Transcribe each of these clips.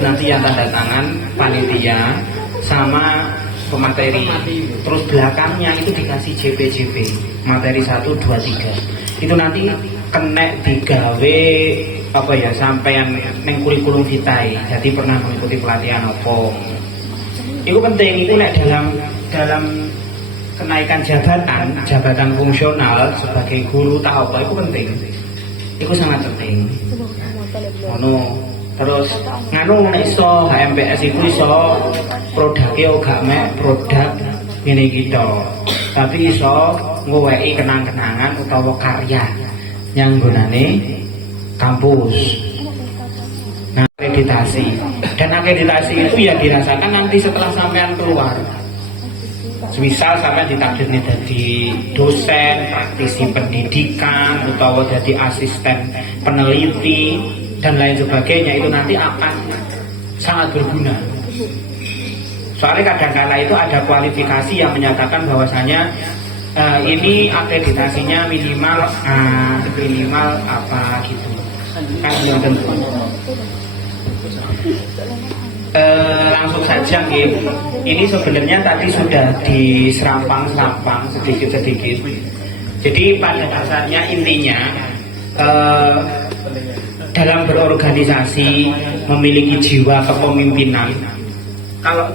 nanti yang tanda tangan panitia sama pemateri. Terus belakangnya itu dikasih JP materi 1, 2, 3. Itu nanti kena digawe apa ya sampean neng kurikulum vitae. Jadi pernah mengikuti pelatihan apa. Itu penting, itu nek dalam kenaikan jabatan fungsional sebagai guru tak apa itu penting. Itu sangat penting. Terus nganu nek iso HMPS itu iso produknya gak mek produk ngene kita. Tapi iso ngoweki kenang-kenangan utawa karya yang gunane kampus. Nah, akreditasi. Dan akreditasi itu ya dirasakan nanti setelah sampean keluar. Misal sampai ditakdirnya jadi dosen, praktisi pendidikan, atau jadi asisten peneliti dan lain sebagainya, itu nanti akan sangat berguna. Soalnya kadang-kala itu ada kualifikasi yang menyatakan bahwasanya ini akreditasinya minimal apa gitu, kan belum tentu. Langsung saja gitu. Ini sebenarnya tadi sudah diserampang-serampang sedikit-sedikit. Jadi pada dasarnya intinya dalam berorganisasi memiliki jiwa kepemimpinan. Kalau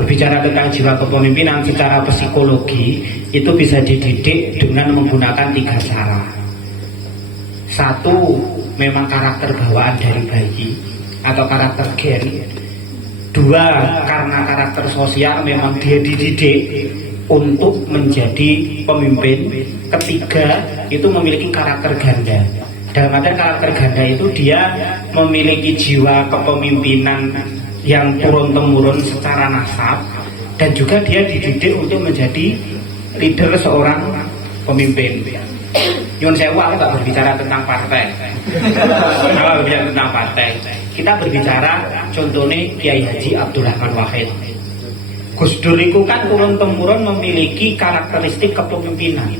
berbicara tentang jiwa kepemimpinan secara psikologi itu bisa dididik dengan menggunakan 3 cara. 1, memang karakter bawaan dari bayi atau karakter gen. 2, karena karakter sosial memang dia dididik untuk menjadi pemimpin. 3, itu memiliki karakter ganda. Dalam arti karakter ganda itu dia memiliki jiwa kepemimpinan yang turun-temurun secara nasab, dan juga dia dididik untuk menjadi leader seorang pemimpin. Nyun sewu, aku nggak berbicara tentang partai. Kalau berbicara tentang partai, kita berbicara contohnya Kiai Haji Abdul Rahman Wahid. Gus Dur itu kan turun-temurun memiliki karakteristik kepemimpinan.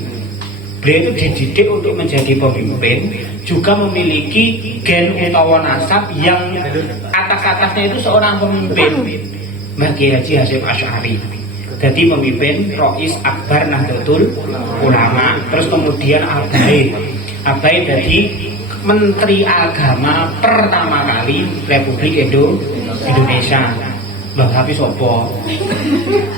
Beliau itu dididik untuk menjadi pemimpin, juga memiliki gen utawa nasab yang atas-atasnya itu seorang pemimpin. Mbah Kiai Haji Hasyim Asy'ari jadi pemimpin Rois Akbar Nahdlatul Ulama. Terus kemudian Abai jadi Menteri Agama pertama kali Republik Indonesia. Mbah Hafiz sopo?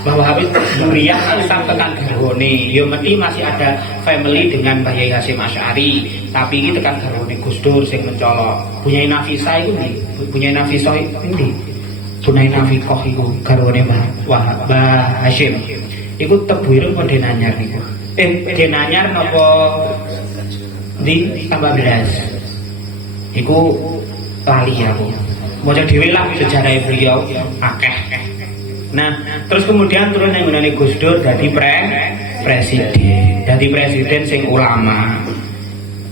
Mbah Hafiz Nuriyah asal tekan garwane. Ya mesti masih ada family dengan Mbah Yai Hasyim Asy'ari, tapi ini tekan garwane Gus Dur sing mencolok. Bunyai Nafisa itu nih, Bunyai Nafisa ini. Bunyai Nafikoh itu garwane Mbah Hasyim. Iku tebuireng kok denanyar niku. Denanyar napa di tambah belas. Iku lali aku. Mojo dhewe lah sejarah beliau akeh. Nah, terus kemudian turun yang mengenai Gus Dur jadi presiden sing ulama.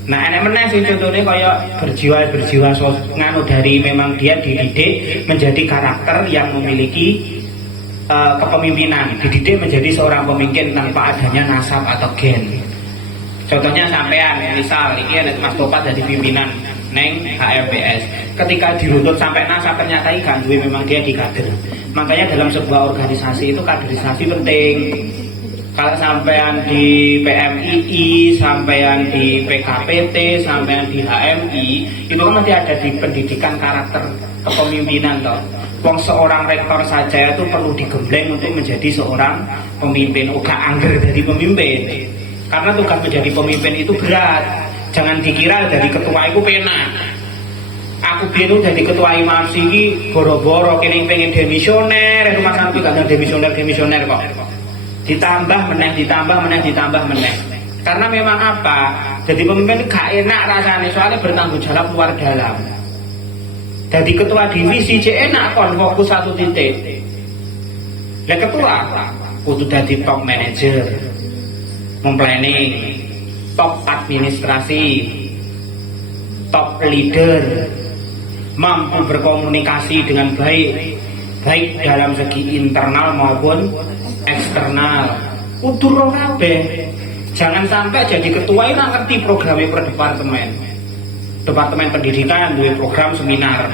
Nah, enek meneh sing contohnya kaya berjiwa nganu dari memang dia dididik menjadi karakter yang memiliki kepemimpinan, dididik menjadi seorang pemimpin tanpa adanya nasab atau gen. Contohnya sampean, misal ini ada Mas Topat jadi pimpinan neng HMPS. Ketika diruntut sampai nasab ternyata ikan duwe memang dia dikader. Makanya dalam sebuah organisasi itu kaderisasi penting. Kalau sampean di PMII, sampean di PKPT, sampean di HMI, itu kan masih ada di pendidikan karakter kepemimpinan toh. Wong seorang rektor saja itu perlu digembleng untuk menjadi seorang pemimpin. Uga angger jadi pemimpin. Karena tugas menjadi pemimpin itu berat. Jangan dikira jadi ketua itu penak. Aku biyen jadi ketua IMAMSI iki boro-boro kene pengen demisioner, rumah sampe gak demisioner kok. Ditambah meneh. Karena memang apa? Jadi pemimpin gak enak rasanya, soalnya bertanggung jawab luar dalam. Jadi ketua divisi cek enak kon fokus satu titik. Lah ketua kudu dadi top manager. Memplanning, top administrasi, top leader, mampu berkomunikasi dengan baik dalam segi internal maupun eksternal. Kudu kabeh. Jangan sampai jadi ketua ini ngerti programnya per departemen pendidikan duwe program seminar.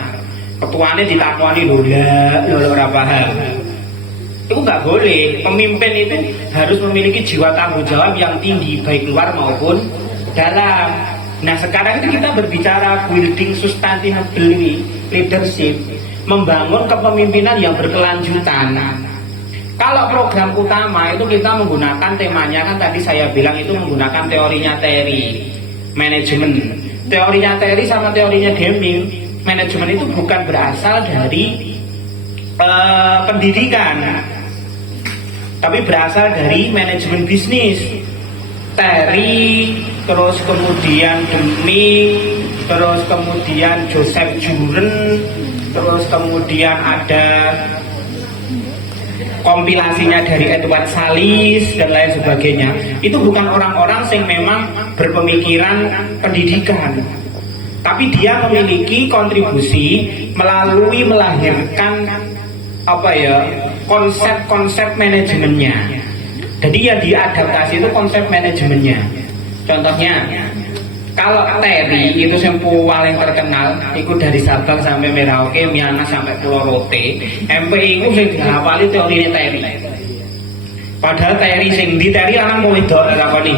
ketuanya ditakoni lho ora paham. Itu nggak boleh. Pemimpin itu harus memiliki jiwa tanggung jawab yang tinggi baik luar maupun dalam. Nah sekarang itu kita berbicara building sustainable leadership, membangun kepemimpinan yang berkelanjutan. Kalau program utama itu kita menggunakan temanya kan tadi saya bilang itu menggunakan teorinya Terry manajemen. Teorinya Terry sama teorinya Deming manajemen itu bukan berasal dari pendidikan, tapi berasal dari manajemen bisnis. Terry, terus kemudian Deming, terus kemudian Joseph Juren, terus kemudian ada kompilasinya dari Edward Salis dan lain sebagainya. Itu bukan orang-orang yang memang berpemikiran pendidikan, tapi dia memiliki kontribusi melalui melahirkan konsep-konsep manajemennya. Jadi yang diadaptasi itu konsep manajemennya. Contohnya kalau Terry itu yang paling terkenal itu dari Sabang sampai Merauke, Miangas sampai Pulau Rote. MPI itu yang dihafali teorinya Terry. Padahal Terry sing di Terry lanang mau wedok lakoni.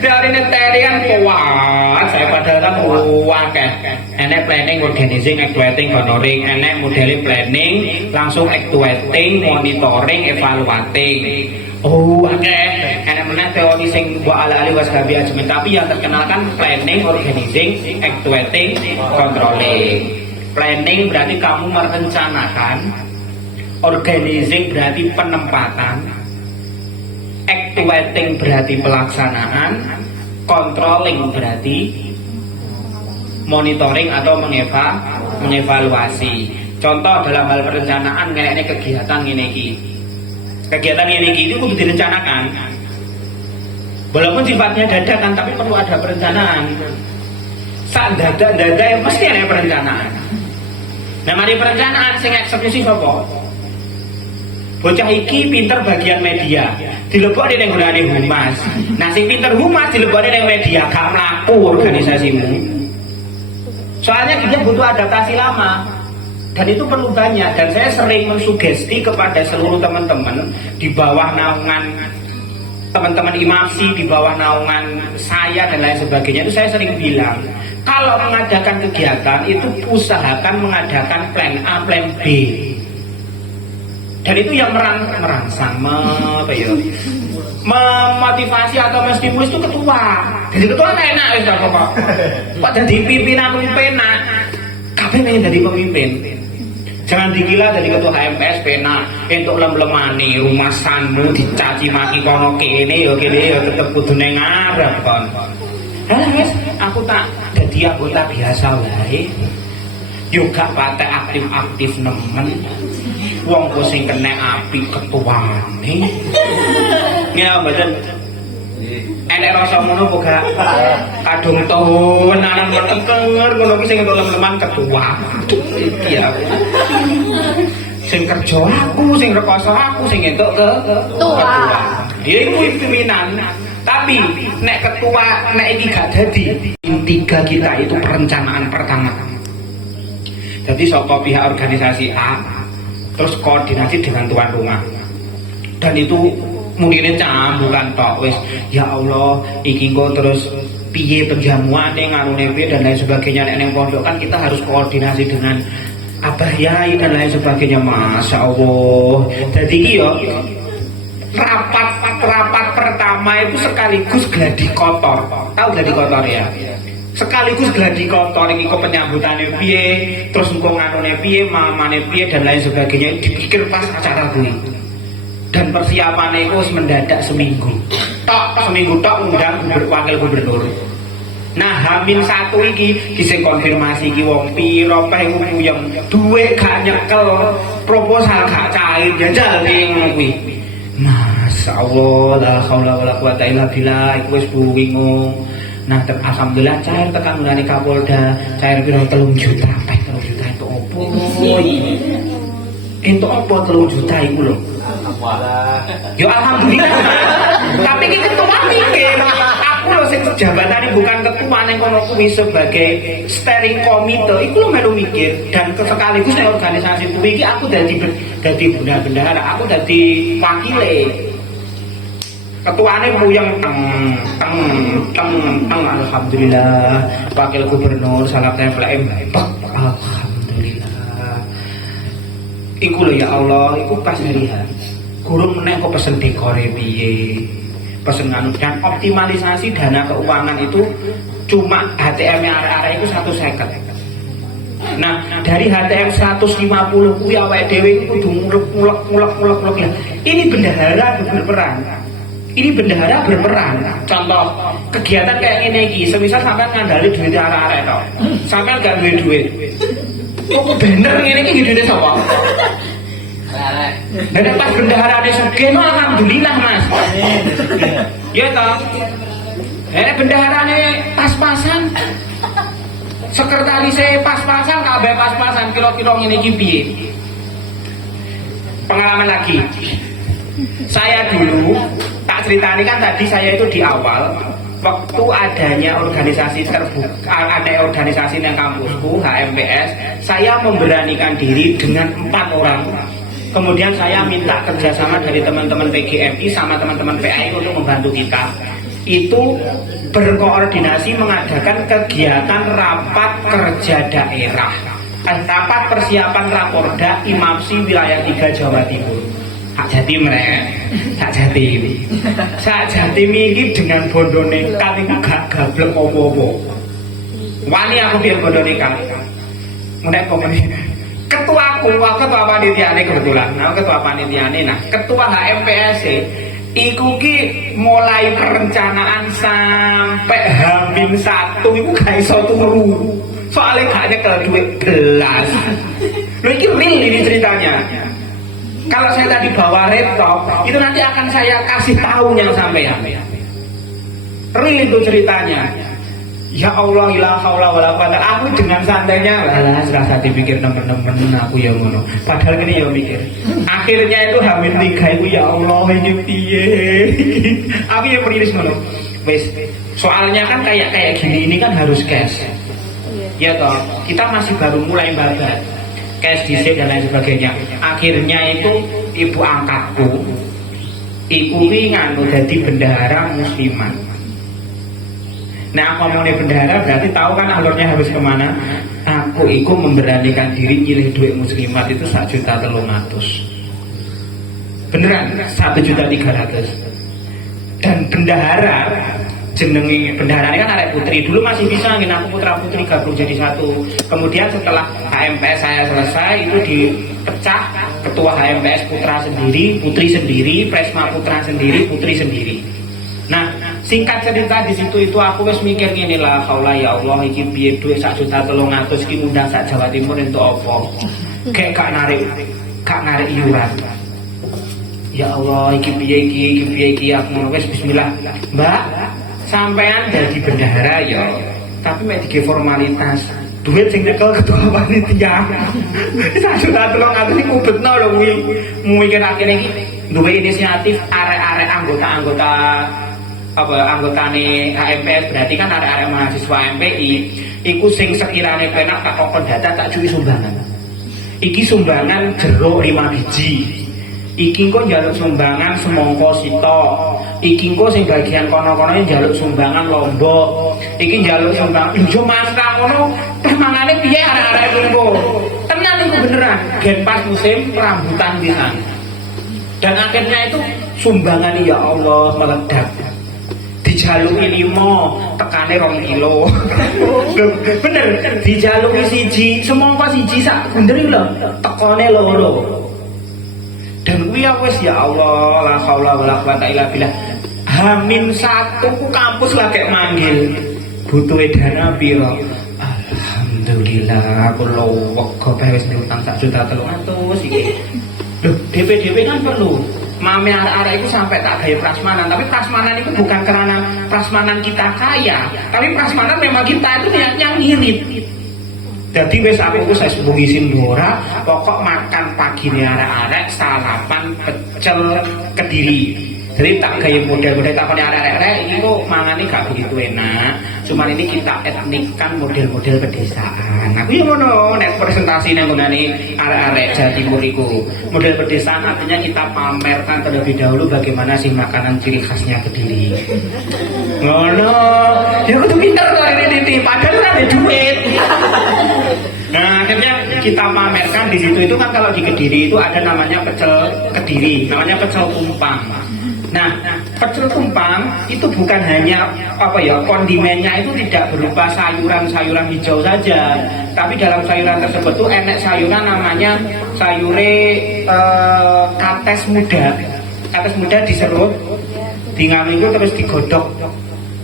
Teorinya Terry kan kuat, saya padahal kan akeh. Enek planning, organizing, actuating, honoring. Enek modeling planning, langsung actuating, monitoring, evaluating. Oke, enak menang teori sing wa ala ali washabi ajmain, tapi yang terkenal kan planning, organizing, actuating, controlling. Planning berarti kamu merencanakan, organizing berarti penempatan, actuating berarti pelaksanaan, controlling berarti monitoring atau mengevaluasi. Contoh dalam hal perencanaan ini kegiatan ini. Kegiatan ini itu kudu direncanakan. Walaupun sifatnya dadakan, tapi perlu ada perencanaan. Saat dadak yang pasti ada perencanaan. Nah, mari perencanaan sing eksekusi sapa? Bocah iki pinter bagian media, dilebokne ning nggone humas. Nah, sing pinter humas dilebokne ning media, gak mlaku organisasimu. Soalnya kita butuh adaptasi lama. Dan itu perlu banyak, dan saya sering mensugesti kepada seluruh teman-teman di bawah naungan teman-teman IMAPSI, di bawah naungan saya dan lain sebagainya. Itu saya sering bilang, kalau mengadakan kegiatan itu usahakan mengadakan plan A, plan B. Dan itu yang merangsang, memotivasi atau menstimulus itu ketua. Jadi ketua enak wis kok. Kok jadi pimpinan penak. Kabeh pengen jadi pemimpin. Jangan dikira jadi ketua HMPS pena entuk lem-lemani rumah sanmu dicaci maki kono kene ya tetep kudu ning ngarep kon. Wes aku tak dadi anggota biasa wae. Yo gak patek aktif-aktif nemen. Wong kok sing kena api ketuane. Ya mboten. Enek rasa ngono kok gak kadung tenanan metenger ngono ki sing lem-leman ketua. Iki ya. Sing kerja aku, sing rekoso aku, sing entuk ketua. Ya iku pimpinan. Tapi nek ketua nek iki gak dadi, tiga kita itu perencanaan pertama. Jadi saka pihak organisasi A terus koordinasi dengan tuan rumah. Dan itu mungkin cambukan tok wis ya Allah iki kok terus piye penjamuane ngarune piye dan lain sebagainya. Nek ning pondok kan kita harus koordinasi dengan abah yai dan lain sebagainya. Masya Allah. Jadi iki yo rapat pertama itu sekaligus gladi kotor. Tahu gladi kotor ya? Sekaligus gladi kotor iki kok penyambutane piye, terus engko nganune piye, mamane piye dan lain sebagainya dipikir pas acara kuwi. Dan persiapannya itu mendadak seminggu tok undang wakil gubernur. Nah Hamin 1 iki kisah konfirmasi iki wong piro peh iku puyeng duwe gak nyekel proposal gak cair jajal ngono kuwi. Masya Allah la haula wala quwata illa billah iku wis bingung. Nah alhamdulillah cair tekan mulane Kapolda cair piro 3 juta. 3 juta itu opo? Entuk apa 3 juta iku lho? Ya alhamdulillah. Tapi kita ketua mikir, aku aku lho sing jabatane bukan ketua ning kono kuwi sebagai steering committee iku lho melu mikir dan sekaligus ning organisasi kuwi iki aku dadi bendahara, aku dadi wakile. Ketuane muyeng alhamdulillah, wakil gubernur salam tempel alhamdulillah. Iku lho ya Allah, iku pas hari gurung meneh kok pesen dekore piye, pesen nganu dan optimalisasi dana keuangan itu cuma HTM-nya arek-arek itu 150. Nah, dari HTM 150 kuwi awake dhewe kudu mulek. Ini bendahara berperan. Ini bendahara berperan. Contoh kegiatan kayak ini iki, semisal sampean ngandali duit arek-arek to. Sampean gak duwe duit. Kok bener ngene iki duwite sapa? Dan pas bendaharane sugih alhamdulillah Mas. Ya toh. Bendaharane pas-pasan. Sekretarise pas-pasan, kabeh pas-pasan, kira-kira ngene iki piye? Pengalaman lagi. Saya dulu tak ceritani kan tadi saya itu di awal waktu adanya organisasi terbuka, ada organisasi yang kampusku HMPS, saya memberanikan diri dengan 4 orang. Kemudian saya minta kerjasama dari teman-teman PGMI sama teman-teman PAI untuk membantu kita. Itu berkoordinasi mengadakan kegiatan rapat kerja daerah, rapat persiapan Raporda IMAPSI wilayah 3 Jawa Timur. Hak Jatim Hak Jatim ini dengan bondone kali gak gablek apa-apa. Wani aku biar bondone kali. Nek pemenang ketua panitiane kebetulan. Ketua panitiane. Nah, ketua HMPS iku ki mulai perencanaan sampai H-1 iku gak iso turu. Soalnya gak nyekel duit belas. Lho iki real ini ceritanya. Kalau saya tadi bawa laptop, itu nanti akan saya kasih tahu yang sampean. Real itu ceritanya. Ya Allah, la haula wala quwata. Aku dengan santainya, alah serasa dipikir temen-temen aku ya ngono. Padahal ini ya mikir. Akhirnya itu hamil 3 itu ya Allah ini piye. Aku ya periris ngono. Wes, soalnya kan kayak gini ini kan harus cash. Ya toh, kita masih baru mulai babat. Cash dhisik dan lain sebagainya. Akhirnya itu ibu angkatku iku nganu dadi bendahara muslimat. Nah, aku mau bendahara berarti tahu kan alurnya harus kemana. Aku iku memberanikan diri nyilih duit muslimat itu 1.300.000. Beneran 1.300.000. Dan bendahara jenenge bendahara ini kan arek putri. Dulu masih bisa ngin aku putra putri gabung jadi satu. Kemudian setelah HMPS saya selesai itu dipecah, ketua HMPS putra sendiri, putri sendiri, presma putra sendiri, putri sendiri. Nah, singkat cerita di situ itu aku wis mikir ngene lah, haula ya Allah iki piye dhuwit 1.300.000 iki ngundang sak Jawa Timur entuk apa? Kayak gak narik iuran. Ya Allah iki piye iki aku wis bismillah. Mbak, sampean dadi bendahara ya, tapi mek dige formalitas. Duit sing nyekel ketua panitia. 1.300.000 iki kubetno lho kuwi. Mikir akhirnya iki duwe inisiatif arek-arek anggota anggotane HMPS, berarti kan arek-arek mahasiswa MPI iku sing sekirane penak tak kokon data tak cuwi sumbangan. Iki sumbangan jeruk 5 biji. Iki kok njaluk sumbangan semongko sitok. Iki kok sing bagian kono-kono njaluk sumbangan lombok. Iki njaluk sumbangan yo Mas ta ngono permangane piye arek-arek kumpul. Tenan iku beneran gen pas musim rambutan pisan. Dan akhirnya itu sumbangan ya Allah meledak. Dijaluki 5 tekane 2 kilo. Bener, dijaluki 1 semongko 1 sak gunderi lho tekone 2. Dan kuwi wis ya Allah la haula wala quwata illa billah. H-1 ku kampus lagi manggil. Butuh dana piro? Alhamdulillah aku lowek wis utang 1.300.000 iki. Loh, DP kan perlu. Mame arek-arek itu sampai tak gaya prasmanan, tapi prasmanan itu bukan karena prasmanan kita kaya, tapi prasmanan memang kita itu niatnya ngirit. Jadi wes aku saya sebuah Sindora, pokok makan pagi nih arek-arek sarapan pecel Kediri. Jadi tak gaya model-model takoni arek-arek ini kok mangane gak begitu enak. Cuman ini kita etnikkan model-model pedesaan. Aku ya ngono nek presentasi nang ngonane arek-arek Jawa Timur iku. Model pedesaan artinya kita pamerkan terlebih dahulu bagaimana sih makanan ciri khasnya Kediri. Ngono. Ya kudu pinter kok ini padahal ora ada duit. Nah, akhirnya kita pamerkan di situ. Itu kan kalau di Kediri itu ada namanya pecel Kediri, namanya pecel tumpang. Nah, pecel tumpang itu bukan hanya kondimennya itu tidak berupa sayuran-sayuran hijau saja, tapi dalam sayuran tersebut tuh enek sayuran namanya sayure kates muda. Kates muda diserut, nganu itu terus digodok.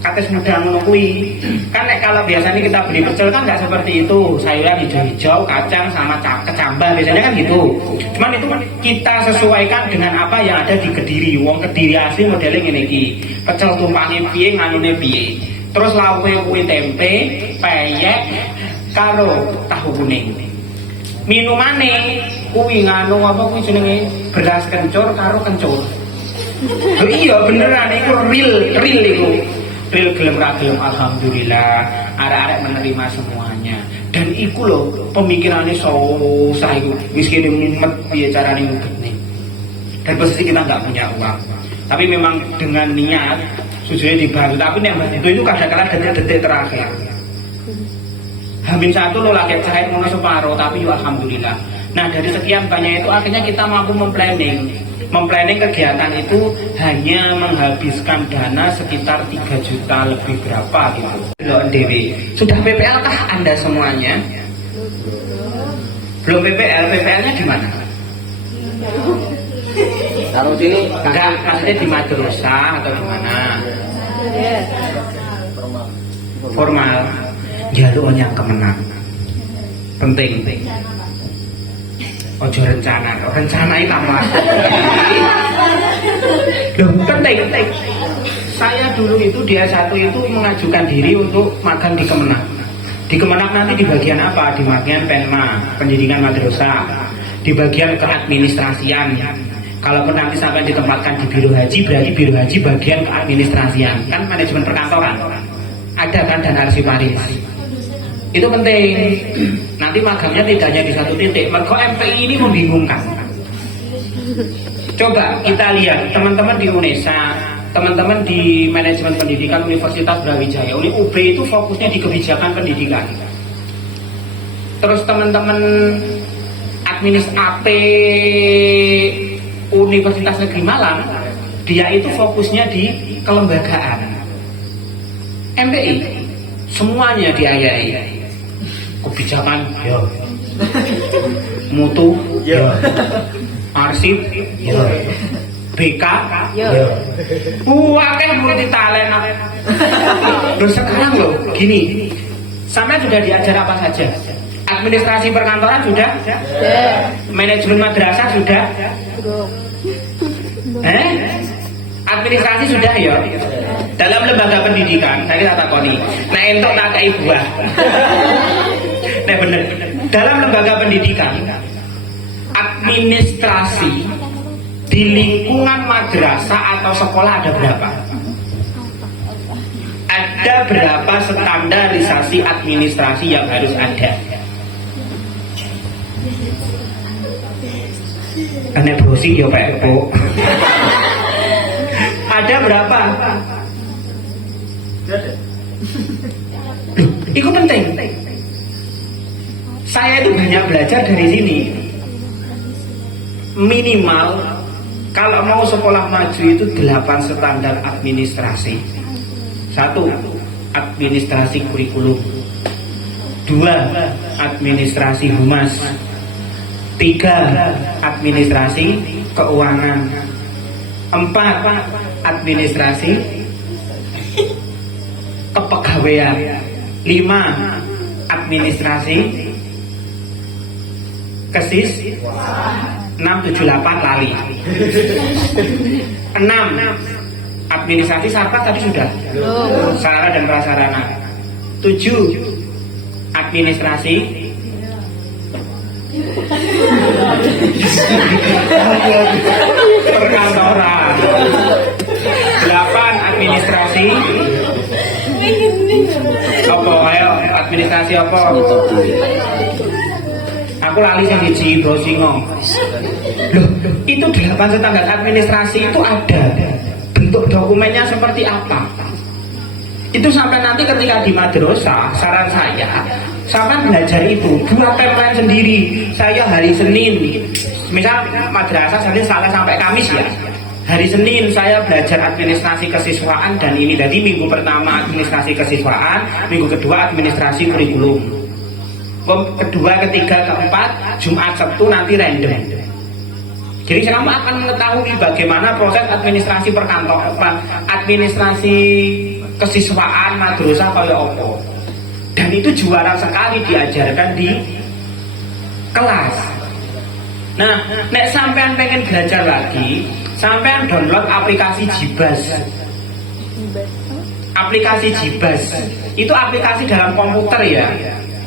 Kates muda ngono kuwi. Kan kalau biasanya kita beli pecel kan nggak seperti itu, sayuran hijau-hijau, kacang sama kecambah biasanya kan gitu. Cuman itu kita sesuaikan dengan apa yang ada di Kediri. Wong Kediri asli modelnya ngene iki. Pecel tumpangnya piye, nganune piye. Terus lauke kuwi tempe, peyek karo tahu kuning. Minumane kuwi nganu apa kuwi jenenge beras kencur karo kencur. Oh iya beneran iku real iku. Real gelem ra gelem alhamdulillah arek-arek menerima semuanya. Dan iku lho pemikirannya susah iku. Wis kene mumet piye carane ngubetne. Dan posisi kita nggak punya uang. Tapi memang dengan niat sujudnya dibantu. Tapi nek itu kadang-kadang detik-detik terakhir. Hamin satu lo lagi cair ngono separo tapi ya alhamdulillah. Nah dari sekian banyak itu akhirnya kita mampu memplanning kegiatan itu hanya menghabiskan dana sekitar 3 juta lebih berapa gitu. Loh Dewi, sudah PPL kah Anda semuanya? Belum PPL, PPL-nya di mana? Taruh sini. Enggak, maksudnya di madrasah atau di mana? Formal. Jaluk yang kemenang. Penting. Ojo rencana itu apa? Loh, penting. Saya dulu itu di S1 itu mengajukan diri untuk magang di Kemenang. Di Kemenang nanti di bagian apa? Di bagian Penma, pendidikan madrasah. Di bagian keadministrasian. Kalau nanti sampai ditempatkan di Biro Haji, berarti Biro Haji bagian keadministrasian. Kan manajemen perkantoran. Ada kan dan arsiparis. Itu penting. Nanti magangnya tidak hanya di satu titik. Mergo MPI ini membingungkan. Coba kita lihat teman-teman di UNESA, teman-teman di manajemen pendidikan Universitas Brawijaya, UB itu fokusnya di kebijakan pendidikan. Terus teman-teman AP Universitas Negeri Malang, dia itu fokusnya di kelembagaan. MPI semuanya diayai. Kebijakan ya, mutu ya, arsip ya, BK ya, akeh multi talent. Loh sekarang loh gini, sampai sudah diajar apa saja? Administrasi perkantoran sudah, manajemen madrasah sudah, administrasi sudah ya. Dalam lembaga pendidikan, saya tak takoni. Nah entuk tak kei buah. Nah bener. Dalam lembaga pendidikan, administrasi di lingkungan madrasah atau sekolah ada berapa? Ada berapa standarisasi administrasi yang harus ada? Ane browsing ya Pak Bu. Ada berapa? Itu penting. Saya itu banyak belajar dari sini. Minimal kalau mau sekolah maju itu 8 standar administrasi. 1. Administrasi kurikulum. 2. Administrasi humas. 3. Administrasi keuangan. 4. Administrasi kepegawaian. 5. Administrasi kesis. 6, 7, 8 lali. 6. Administrasi sarpat tadi sudah. Sarana dan prasarana. 7. Administrasi perkantoran. administrasi apa ayo administrasi apa aku lali yang di Brosingo loh itu 8 standar administrasi itu ada bentuk dokumennya seperti apa itu sampai nanti ketika di madrasah saran saya sampai belajar itu dua timeline sendiri saya hari Senin misal madrasah Senin sampai Kamis ya hari Senin saya belajar administrasi kesiswaan dan ini jadi minggu pertama administrasi kesiswaan minggu kedua administrasi kurikulum kedua ketiga keempat Jumat Sabtu nanti random jadi kamu akan mengetahui bagaimana proses administrasi perkantoran administrasi kesiswaan madrasah kaya apa dan itu juara sekali diajarkan di kelas. Nah, nek sampean pengen belajar lagi sampean download aplikasi Jibas. Aplikasi Jibas itu aplikasi dalam komputer ya.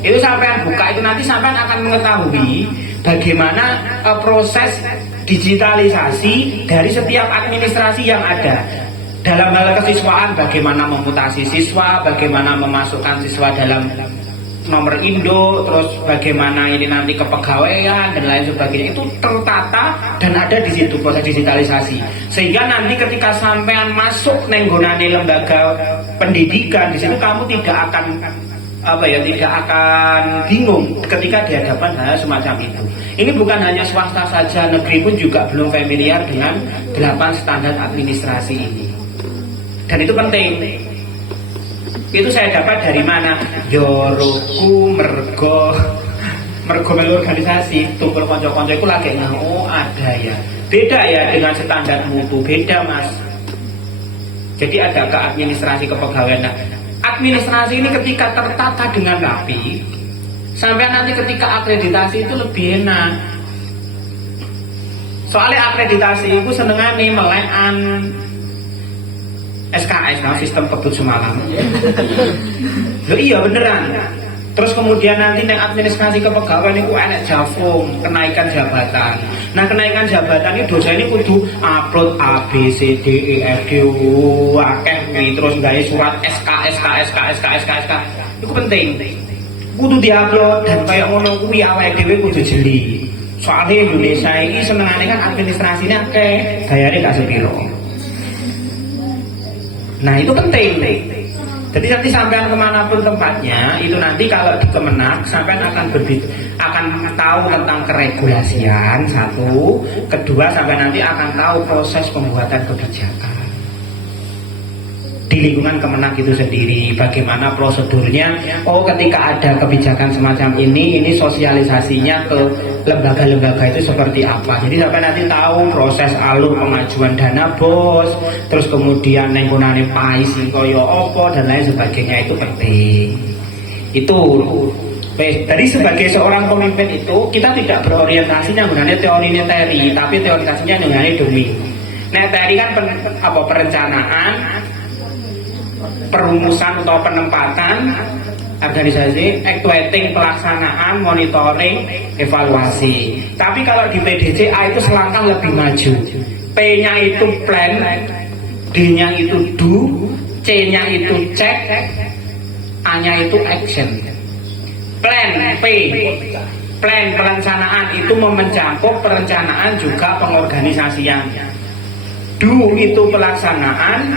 Itu sampean buka itu nanti sampean akan mengetahui bagaimana proses digitalisasi dari setiap administrasi yang ada. Dalam hal kesiswaan bagaimana memutasi siswa, bagaimana memasukkan siswa dalam nomor induk, terus bagaimana ini nanti kepegawaian dan lain sebagainya itu tertata dan ada di situ proses digitalisasi. Sehingga nanti ketika sampean masuk nenggonane lembaga pendidikan di situ kamu tidak akan tidak akan bingung ketika dihadapan hal semacam itu. Ini bukan hanya swasta saja, negeri pun juga belum familiar dengan 8 standar administrasi ini. Dan itu penting. Itu saya dapat dari mana? Yoroku mergo melu organisasi tumpul konco-konco itu lagi oh ada ya. Beda ya dengan standar mutu, beda Mas. Jadi ada ke administrasi kepegawaian. Nah, administrasi ini ketika tertata dengan rapi, sampai nanti ketika akreditasi itu lebih enak. Soalnya akreditasi itu senengannya melekan SKS, sistem kebut semalam. Loh iya beneran. Terus kemudian nanti yang administrasi kepegawaian itu enak jafung, kenaikan jabatan. Nah kenaikan jabatan itu dosa ini kudu upload A, B, C, D, E, F, G, terus nggak surat SK. Itu penting. Kudu diupload dan kayak ngono kuwi awake dhewe kudu jeli. Soalnya Indonesia ini senengane kan administrasinya akeh, bayare gak sepiro. Nah itu penting. Jadi nanti sampean kemanapun tempatnya itu nanti kalau di Kemenak sampean akan tahu tentang keregulasian satu, kedua sampean nanti akan tahu proses pembuatan kebijakan di lingkungan Kemenak itu sendiri, bagaimana prosedurnya. Oh ketika ada kebijakan semacam ini sosialisasinya ke lembaga-lembaga itu seperti apa. Jadi sampai nanti tahu proses alur pengajuan dana bos, terus kemudian nenggonane pais koyo opo dan lain sebagainya itu penting. Itu jadi sebagai seorang pemimpin itu kita tidak berorientasi nenggonane teori, tapi teoritasnya nenggonane demi. Nah teori kan perencanaan, perumusan atau penempatan organisasi, actuating pelaksanaan, monitoring, evaluasi. Tapi kalau di PDCA itu selangkah lebih maju. P-nya itu plan, D-nya itu do, C-nya itu check, A-nya itu action. Plan, P, plan perencanaan itu mencakup perencanaan juga pengorganisasian. Do itu pelaksanaan,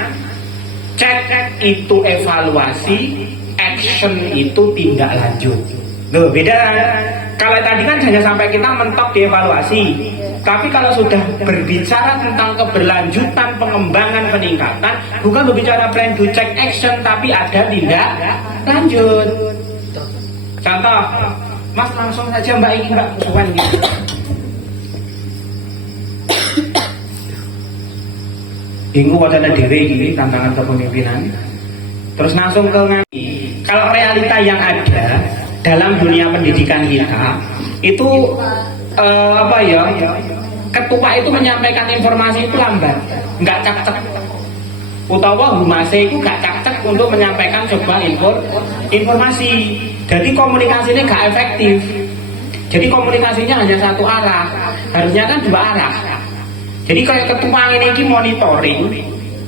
check itu evaluasi, action itu tindak lanjut. Loh beda. Kalau tadi kan hanya sampai kita mentok di evaluasi. Tapi kalau sudah berbicara tentang keberlanjutan, pengembangan, peningkatan, bukan berbicara plan to check action, tapi ada tindak lanjut. Contoh, Mas langsung saja Mbak ini Mbak Suwan gitu. Minggu wacana dewe ini tantangan kepemimpinan. Terus langsung ke kalau realita yang ada dalam dunia pendidikan kita itu ketua itu menyampaikan informasi itu lambat, nggak cak-cak, utawa humase itu nggak cak-cak untuk menyampaikan sebuah informasi. Jadi komunikasinya nggak efektif. Jadi komunikasinya hanya satu arah, harusnya kan dua arah. Jadi kayak ketua ini monitoring,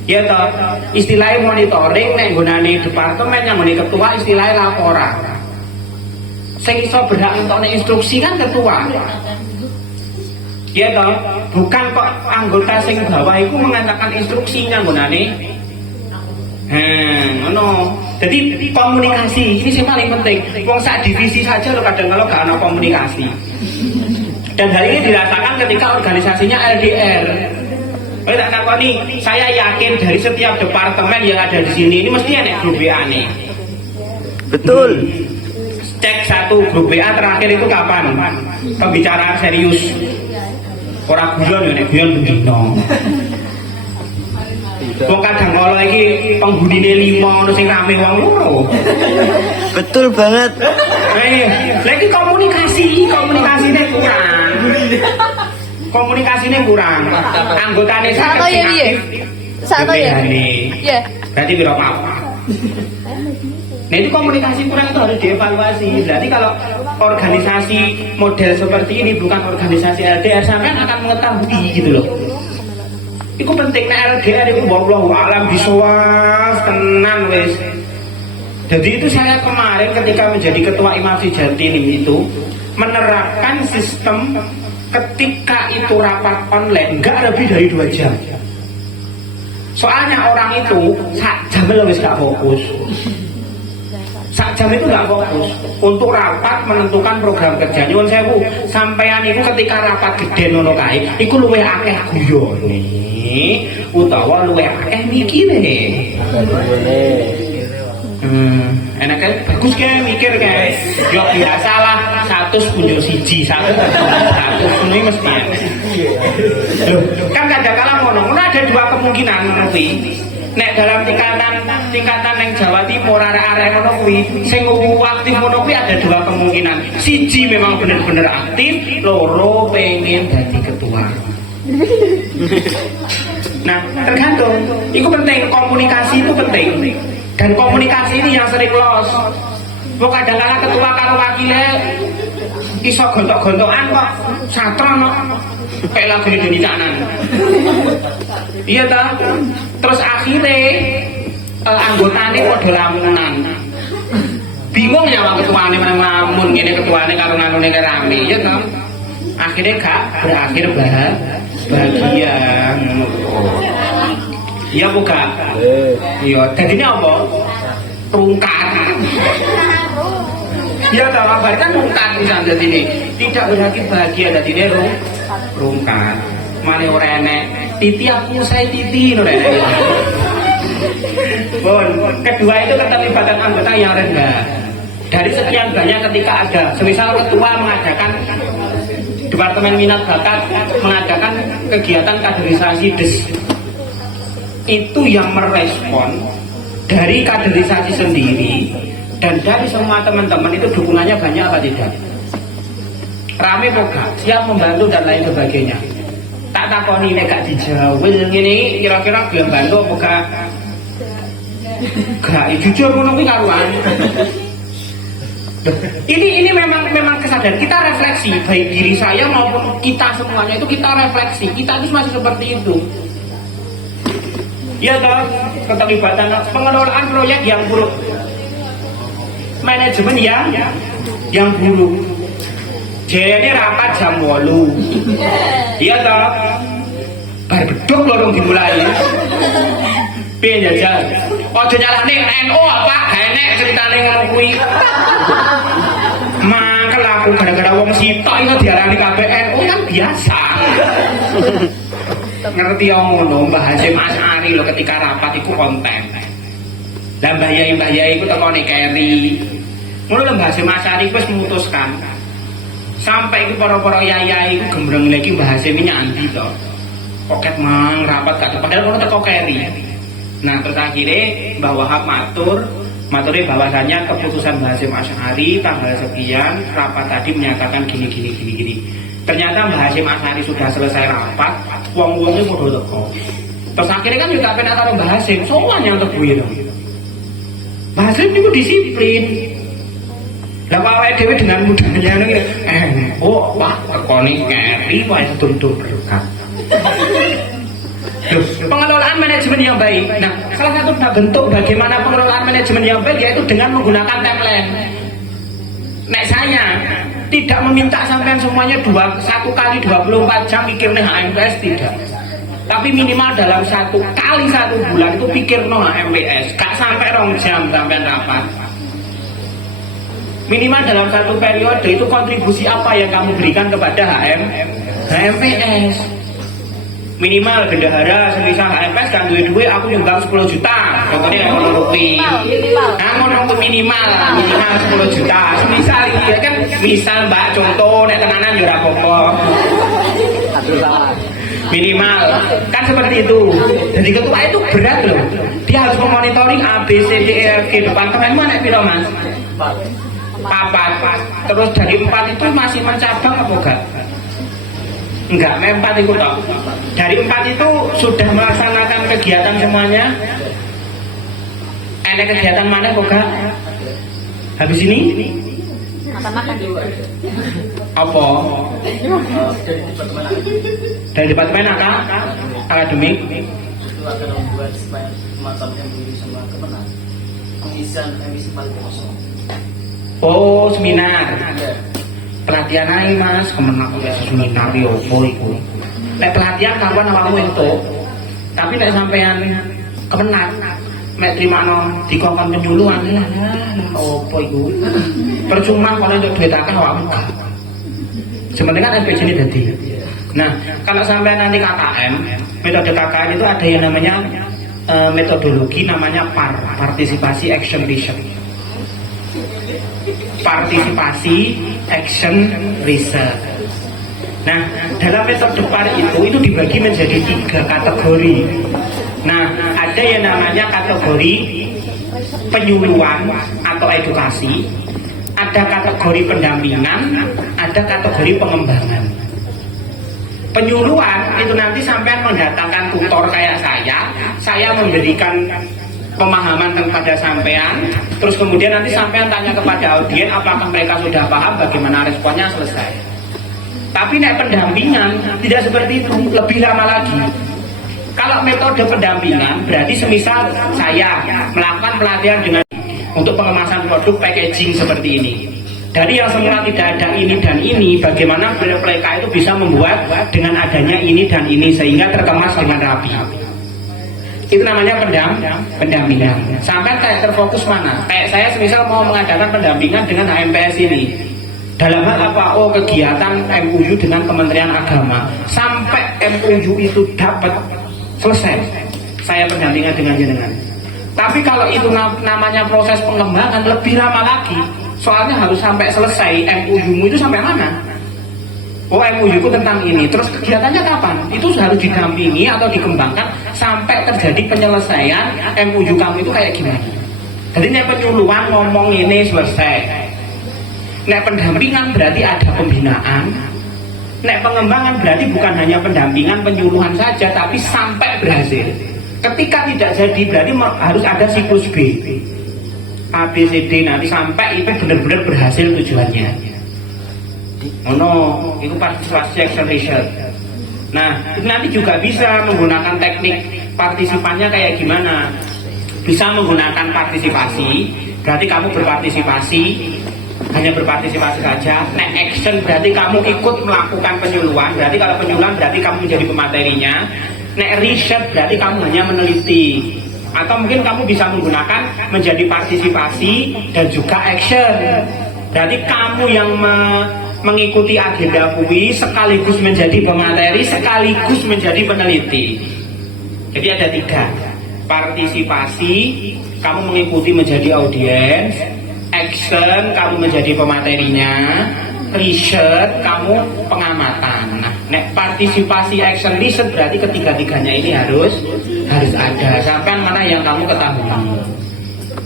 ya toh istilahnya monitoring, nek nggonane departemen yang ngene ketua istilahnya laporan. Sing iso berhak entukne instruksi kan ketua. Iya toh, bukan kok anggota sing bawah itu mengatakan instruksinya nggonane. Ngono. Jadi komunikasi ini yang paling penting. Wong sak divisi saja lo kadang kalau gak ada komunikasi. Dan hal ini dirasakan ketika organisasinya LDR. Tak takoni, saya yakin dari setiap departemen yang ada di sini ini mesti ada grup WA nih. Betul. Cek satu grup WA terakhir itu kapan? Pembicaraan serius. Orang guyon ya, guyon begino. Wong kadang kalau lagi penghunine 5 ono sing rame wong loro. Betul banget. Lagi komunikasinya kurang. Komunikasinya kurang. Anggotane satu ya piye? Satu ya. Iya. Berarti piro apa? Nah itu komunikasi kurang itu harus dievaluasi. Berarti kalau organisasi model seperti ini bukan organisasi LDR, sampean akan mengetahui gitu loh. Itu penting nek LDR itu wallahu alam bisawab tenan wis. Jadi itu saya kemarin ketika menjadi ketua IMAFI Jatim itu menerapkan sistem ketika itu rapat online enggak lebih dari 2 jam. Soalnya orang itu sak jam wis gak fokus. Sak jam itu gak fokus untuk rapat menentukan program kerja. Nyuwun sewu, sampean itu ketika rapat gede ngono kae, iku luwih akeh guyone utawa luwih akeh mikire. Enaknya bagus kayak mikir kayak ya biasalah 100 punjuk siji 100 ini mesti kan kadang-kadang ngono ada 2 kemungkinan kuwi nek dalam tingkatan yang Jawa Timur area-area ngono kuwi sing aktif ngono kuwi ada 2 kemungkinan. Siji memang bener-bener aktif, loro pengen jadi ketua. Nah tergantung, itu penting, komunikasi itu penting. Dan komunikasi ini yang sering los. Kok kadang-kadang ketua karo wakilnya iso gontok-gontokan kok satron kok kayak lagu Indonesiaan. Iya toh. Terus akhirnya anggotane padha lamunan. Bingung ya wong ketuane meneng lamun ngene ketuane karo nganune rame, ya toh. Akhirnya gak berakhir bahagia. Iya bukan? Iya, jadinya apa? Rungkat. Ya dalam bahasa rungkat misalnya jadi ini tidak berarti bahagia, jadinya rungkat. Mana orang enek? Titi aku saya titi, orang enek. Bon, kedua itu keterlibatan anggota yang rendah. Dari sekian banyak ketika ada, semisal ketua mengadakan Departemen Minat Bakat mengadakan kegiatan kaderisasi DES. Itu yang merespon dari kaderisasi sendiri dan dari semua teman-teman itu dukungannya banyak apa tidak? Rame poga, siap membantu dan lain sebagainya. Tak takoni nek gak dijawab ini kira-kira gelem bantu apa gak? Gak jujur ngono kuwi karuan. Ini memang kesadaran kita refleksi baik diri saya maupun kita semuanya itu kita refleksi kita itu masih seperti itu. Ya toh, keterlibatan pengelolaan proyek yang buruk, manajemen yang buruk. Jadi rapat jam 8. Iya toh, bar beduk lorong dimulai. Piye jajal? Ojo nyalahne NU apa enek ceritane ngono kuwi. Mangkel aku gara-gara wong sitok iku diarani kabeh NU kan biasa. Ngerti yang ngono Mbah Hasyim Asy'ari lho ketika rapat iku konten. Lah Mbah Yai iku tekone keri. Ngono lho Mbah Hasyim Asy'ari wis memutuskan. Sampai iku para-para yai iku gembreng lagi Mbah Hasyim nyanti to. Poket mang rapat gak padahal ngono teko keri. Nah terus akhirnya Mbah Wahab maturnya bahwasannya keputusan Mbah Hasyim Asy'ari tanggal sekian rapat tadi menyatakan gini. Ternyata Mbah Hasyim Asy'ari sudah selesai rapat, wong-wongnya padha teko. Terus akhirnya kan juga penak karo Mbah Hasyim, sowan yang tebuye to. Mbah Hasyim itu disiplin. Lah awake dhewe dengan mudahnya ngene, wah tekoni keri wae sedulur berkat. Loh, pengelolaan manajemen yang baik. Nah, salah satu bentuk bagaimana pengelolaan manajemen yang baik yaitu dengan menggunakan timeline. Nek saya tidak meminta sampean semuanya satu kali 24 jam mikir nih HMPS, tidak. Tapi minimal dalam satu bulan itu pikir no HMPS. Gak sampai 2 jam sampean rapat. Minimal dalam satu periode itu kontribusi apa yang kamu berikan kepada HMPS. Minimal bendahara semisal HMPS kan duit aku nyumbang 10 juta contohnya yang rupiah minimal 10 juta semisal ya kan, misal mbak contoh nek tenanan ya ora apa-apa minimal kan seperti itu. Jadi ketua itu berat loh, dia harus memonitoring A, B, C, D, E, F, G departemenmu nek piro mas? 4. Terus dari 4 itu masih mencabang apa enggak? Enggak, 4 itu toh. Dari 4 itu sudah melaksanakan kegiatan semuanya. Ada kegiatan mana kok enggak? Habis ini? Makan-makan. Apa? Dari departemen akademik. Itu akan membuat semacam MOU sama Kemenang pengisian emisi paling kosong. Oh, seminar. Pelatihan aja mas, kemenang seminar di opo itu. Nek pelatihan kapan awakmu itu, tapi nek sampean kemenang, nek terima no dikongkon penyuluhan lah, opo itu. Percuma kalau untuk duit akeh awakmu. Sebenarnya kan FPJ ini jadi. Nah, kalau sampean nanti KKM, metode KKM itu ada yang namanya metodologi namanya PAR, Partisipasi Action Research. Partisipasi Action Research. Nah, dalam metode PAR itu dibagi menjadi 3 kategori. Nah, ada yang namanya kategori penyuluhan atau edukasi, ada kategori pendampingan, ada kategori pengembangan. Penyuluhan itu nanti sampai mendatangkan tutor kayak saya memberikan pemahaman kepada sampean, terus kemudian nanti sampean tanya kepada audien apakah mereka sudah paham, bagaimana responnya, selesai. Tapi nek pendampingan tidak seperti itu, lebih lama lagi. Kalau metode pendampingan berarti semisal saya melakukan pelatihan dengan untuk pengemasan produk packaging seperti ini. Dari yang semula tidak ada ini dan ini, bagaimana mereka itu bisa membuat dengan adanya ini dan ini sehingga terkemas dengan rapi. Itu namanya pendampingan. Sampai kayak terfokus mana? Kayak saya semisal mau mengadakan pendampingan dengan HMPS ini. Dalam hal apa? Oh, kegiatan MUU dengan Kementerian Agama. Sampai MUU itu dapat selesai, saya pendampingan dengan jenengan. Tapi kalau itu namanya proses pengembangan lebih lama lagi. Soalnya harus sampai selesai. MUU-mu itu sampai mana? Oh, MUU itu tentang ini. Terus kegiatannya kapan? Itu harus didampingi atau dikembangkan sampai terjadi penyelesaian MUU kamu itu kayak gimana. Jadi nek penyuluhan ngomong ini selesai. Nek pendampingan berarti ada pembinaan. Nek pengembangan berarti bukan hanya pendampingan penyuluhan saja, tapi sampai berhasil. Ketika tidak jadi berarti harus ada siklus B, A, B, C, D, nanti sampai itu benar-benar berhasil tujuannya. Itu partisipasi action research. Nah, itu nanti juga bisa menggunakan teknik partisipannya kayak gimana. Bisa menggunakan partisipasi, berarti kamu berpartisipasi, hanya berpartisipasi saja. Nah, action berarti kamu ikut melakukan penyuluhan, berarti kalau penyuluhan berarti kamu menjadi pematerinya. Nah, research berarti kamu hanya meneliti. Atau mungkin kamu bisa menggunakan menjadi partisipasi dan juga action. Berarti kamu yang mengikuti agenda kui sekaligus menjadi pemateri, sekaligus menjadi peneliti. Jadi ada 3. Partisipasi, kamu mengikuti menjadi audiens. Action, kamu menjadi pematerinya. Research, kamu pengamatan. Nah, partisipasi action research berarti ketiga-tiganya ini harus ada. Sampai mana yang kamu ketahui.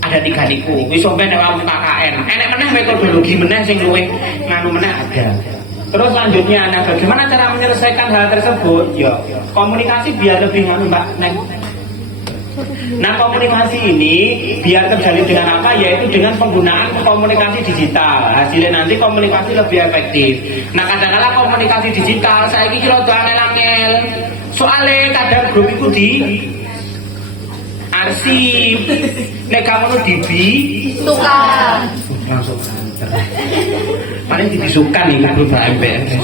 Ada 3 niku. Wis sampai nek kamu KKN. Enek meneh metodologi meneh sing luwih nganu meneh ada. Terus selanjutnya, nah bagaimana cara menyelesaikan hal tersebut? Ya, komunikasi biar lebih nganu Mbak Neng. Nah, komunikasi ini biar terjalin dengan apa? Yaitu dengan penggunaan komunikasi digital. Hasilnya nanti komunikasi lebih efektif. Nah, kadang-kadang komunikasi digital saya kira doang angel. Soale kadang grup iku di arsip, nek kamu dibi Suka. langsung santer. Paling dibisukan nih grup HMPS.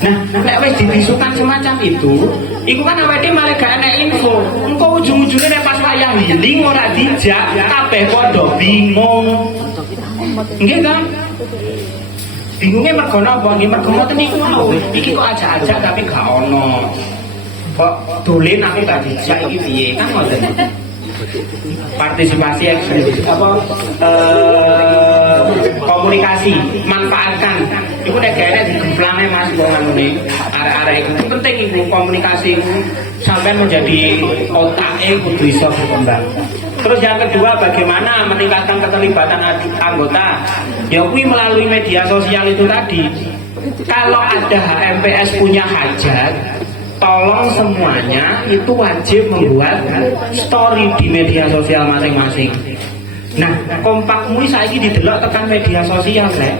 Nah, nek wis dibisukan semacam itu, iku kan awake malah gak enak info. Engko ujung-ujungnya nek pas wayah healing ora dijak, kabeh padha bingung. Nggih kan? Bingungnya mergo napa? Nggih mergo ngoten niku mau. Iki kok ajak-ajak tapi gak ono. Kok dolen aku gak dijak iki piye? Kan ngoten. Partisipasi komunikasi, manfaatkan. Iku nek gak enak digemplange Mas wong ngene. Arek-arek iku penting iku komunikasi iku sampai menjadi otake kudu iso berkembang. Terus yang kedua, bagaimana meningkatkan keterlibatan anggota? Ya kuwi melalui media sosial itu tadi. Kalau ada HMPS punya hajat, tolong semuanya itu wajib membuat story di media sosial masing-masing. Nah, kompakmu saiki didelok tekan media sosial, Rek.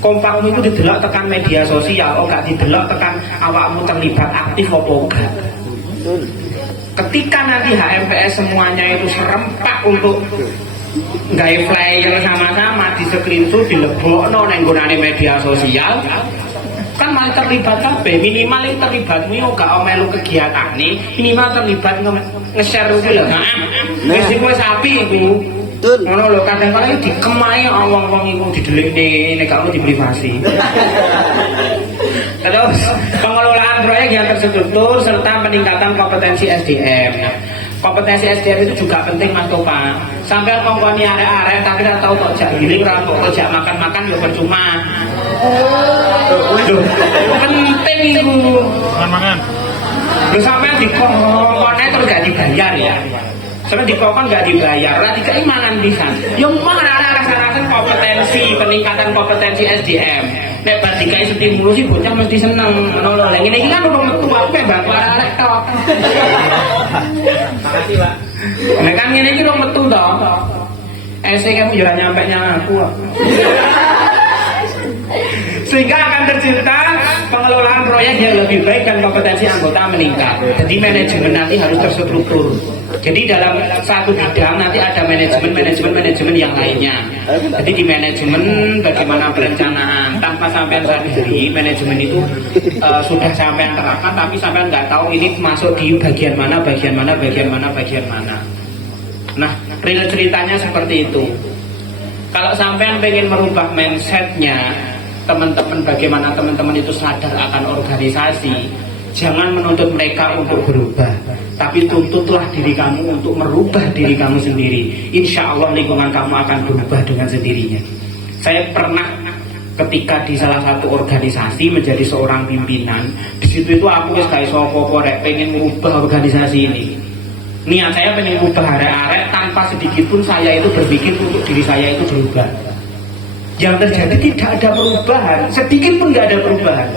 Kompakmu itu didelok tekan media sosial, gak didelok tekan awakmu terlibat aktif apa enggak. Ketika nanti HMPS semuanya itu serempak untuk gawe flyer sama-sama di screenshot dilebokno nang nggonane media sosial, kan malah terlibat kabeh. Minimal itu terlibatmu yo gak melu kegiatane, minimal terlibat nge-share kuwi lho. Wis wis apik iku. Ngono lho, kadang-kadang dikemai wong-wong iku didelikne nek gak di privasi. Terus pengelolaan proyek yang terstruktur serta peningkatan kompetensi SDM. Nah, kompetensi SDM itu juga penting Mas Topa. Sampai ngongkoni arek-arek tapi ora tau tok jak giling, ora tau jak makan-makan ya percuma. Lho, penting itu. Mangan. Lho sampai dikongkone terus gak dibayar ya. Sampai dikongkon gak dibayar, ora dikai mangan pisan. Yo mangan arek-arek kompetensi, peningkatan kompetensi SDM. Nek bar dikai stimulus sih bocah mesti seneng. Ngono lho. Lah ngene iki kan udah metu aku mbak arek tok. Makasih, Pak. Nek kan ngene iki udah metu to. Kamu yo nyampe nyang aku. Sehingga akan tercipta pengelolaan proyek yang lebih baik dan kompetensi anggota meningkat. Jadi manajemen nanti harus terstruktur. Jadi dalam satu bidang nanti ada manajemen yang lainnya. Jadi di manajemen bagaimana perencanaan tanpa sampai sadari manajemen itu sudah sampai terapkan tapi sampai nggak tahu ini masuk di bagian mana. Nah, real ceritanya seperti itu. Kalau sampean pengen merubah mindsetnya teman-teman, bagaimana teman-teman itu sadar akan organisasi, jangan menuntut mereka untuk berubah, tapi tuntutlah diri kamu untuk merubah diri kamu sendiri. Insya Allah lingkungan kamu akan berubah dengan sendirinya. Saya pernah ketika di salah satu organisasi menjadi seorang pimpinan, di situ itu aku wis gak iso apa-apa rek pengen merubah organisasi ini. Niat saya pengen merubah arek-arek tanpa sedikit pun saya itu berpikir untuk diri saya itu berubah. Yang terjadi tidak ada perubahan, sedikit pun nggak ada perubahan.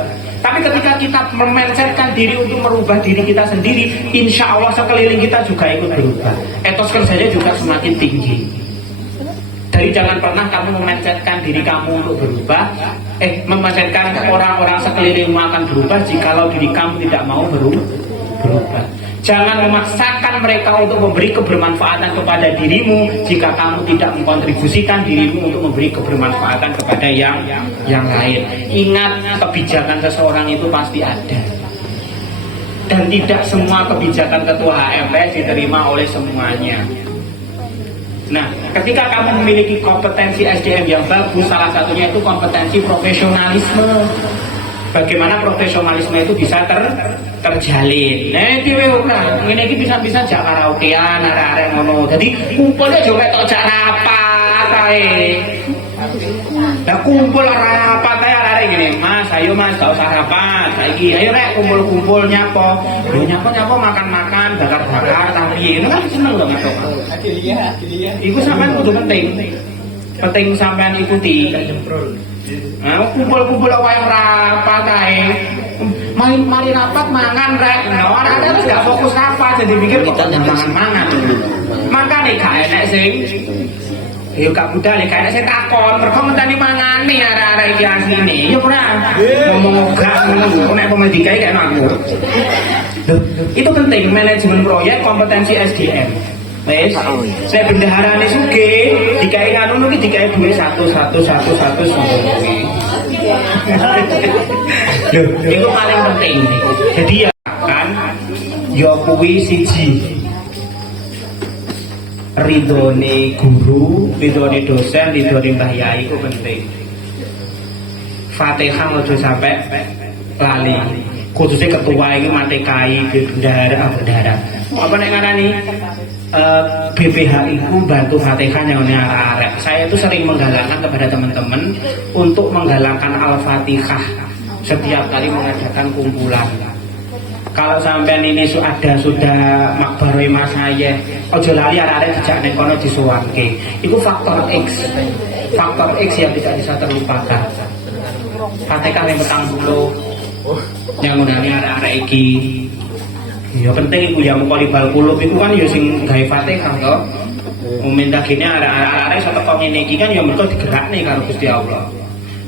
Tapi ketika kita memensetkan diri untuk merubah diri kita sendiri, insya Allah sekeliling kita juga ikut berubah. Etos kerjanya juga semakin tinggi. Dari jangan pernah kamu memensetkan diri kamu untuk berubah, memensetkan orang-orang sekelilingmu akan berubah jikalau diri kamu tidak mau berubah. Jangan memaksakan mereka untuk memberi kebermanfaatan kepada dirimu jika kamu tidak mengkontribusikan dirimu untuk memberi kebermanfaatan kepada yang lain. Ingat, kebijakan seseorang itu pasti ada. Dan tidak semua kebijakan ketua HMPS diterima oleh semuanya. Nah, ketika kamu memiliki kompetensi SDM yang bagus, salah satunya itu kompetensi profesionalisme. Bagaimana profesionalisme itu bisa terjalin. Nah, itu ora. Ngene iki bisa-bisa jak karaokean arek-arek ngono. Dadi kumpulnya juga tok jak rapat ae. Lah kumpul rapat ae arek ngene. Mas, ayo Mas, gak usah rapat. Saiki ayo rek kumpul-kumpul nyapo. Lho nyapo makan-makan, bakar-bakar tapi itu kan seneng lho Mas. Iku sampean kudu penting. Penting sampean ikuti. Nah, kumpul-kumpul wayang rapat ae. Mari rapat mangan rek. Nah, ora ada terus gak fokus rapat jadi pikir kita mangan-mangan. Makane gak enek sing Yo gak budal kayaknya saya takon, mergo ngenteni mangane arek-arek iki asline. Yo ora. Ngomong gak ngono nek pemain dikai kayak aku. Loh, itu penting manajemen proyek kompetensi SDM. Wes, saya bendaharane sugih, dikai ngono iki dikai duit 1 Loh, itu paling penting. Jadi ya kan yo kuwi siji ridhone guru, ridhone dosen, ridhone mbah yai itu penting. Fatihah ojo sampai lali. Khususnya ketua ini matekai bendahara. Apa nek ngarani BPH itu bantu Fatihah nyone arek-arek. Saya itu sering menggalakkan kepada teman-teman untuk menggalakkan Al-Fatihah setiap kali mengadakan kumpulan. Kalau sampean ini sudah makbaroi Mas Ayeh, ojo lali arek-arek dijak nek kono disuwanke. Itu faktor X. Faktor X yang tidak bisa terlupakan. Fatihah yang petang dulu yang ngunani arek-arek iki. Ya penting iku ya mukolibal kulub iku kan ya sing gawe Fatihah to. Minta gini arek-arek iso teko ngene iki kan ya mergo digerakne karo Gusti Allah.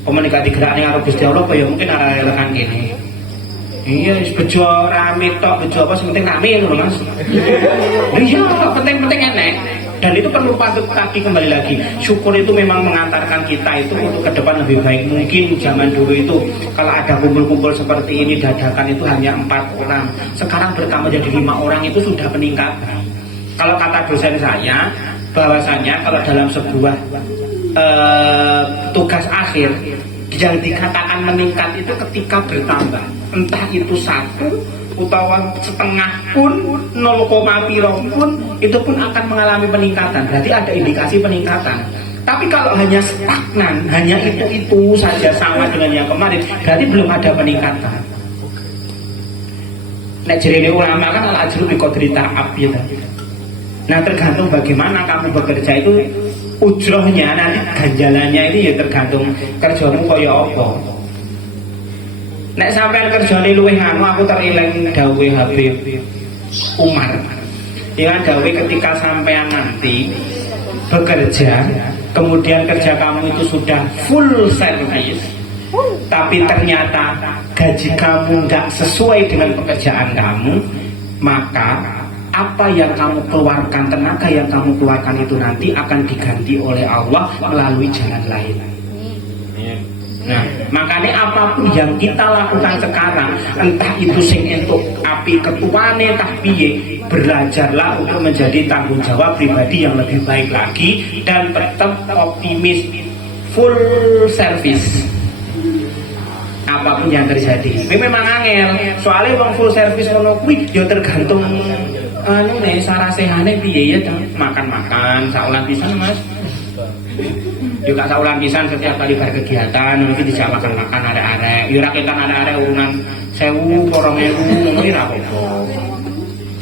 Komunikasi digerakne karo Gusti Allah kaya mungkin arek-arek rekan kene. Iya, bejo rame tok, bejo apa penting rame ngono Mas. Iya, penting-penting enek. Dan itu perlu patut tapi kembali lagi. Syukur itu memang mengantarkan kita itu untuk ke depan lebih baik. Mungkin zaman dulu itu kalau ada kumpul-kumpul seperti ini dadakan itu hanya 4 orang. Sekarang bertambah jadi 5 orang itu sudah peningkatan. Kalau kata dosen saya, bahwasanya kalau dalam sebuah tugas akhir yang dikatakan meningkat itu ketika bertambah. Entah itu 1 utawa setengah pun 0, pun itu pun akan mengalami peningkatan. Berarti ada indikasi peningkatan. Tapi kalau hanya stagnan, hanya itu saja sama dengan yang kemarin, berarti belum ada peningkatan. Nek jerene ulama kan al ajru bi qadri ta'ab ya. Nah tergantung bagaimana kamu bekerja itu ujrohnya nanti ganjalannya ini ya tergantung kerjamu kaya apa. Nek sampean kerjane luwih anu aku tereling dawuhe Habib Umar. Ya dawuhe ketika sampean nanti bekerja, kemudian kerja kamu itu sudah full service, tapi ternyata gaji kamu nggak sesuai dengan pekerjaan kamu, maka apa yang kamu keluarkan, tenaga yang kamu keluarkan itu nanti akan diganti oleh Allah melalui jalan lain. Nah, makanya apapun yang kita lakukan sekarang, entah itu sing entuk api ketuane tah piye, belajarlah untuk menjadi tanggung jawab pribadi yang lebih baik lagi dan tetap optimis, full service. Apapun yang terjadi. Ini memang angel, soalnya bang full service ngono kuwi ya tergantung anu nih sarasehane piye ya, makan-makan saulan pisan Mas. Juga saulan pisan setiap kali berkegiatan mungkin dijak makan-makan arek-arek. Ya raketan arek-arek urunan 1000, 2000 ngono ya apa-apa.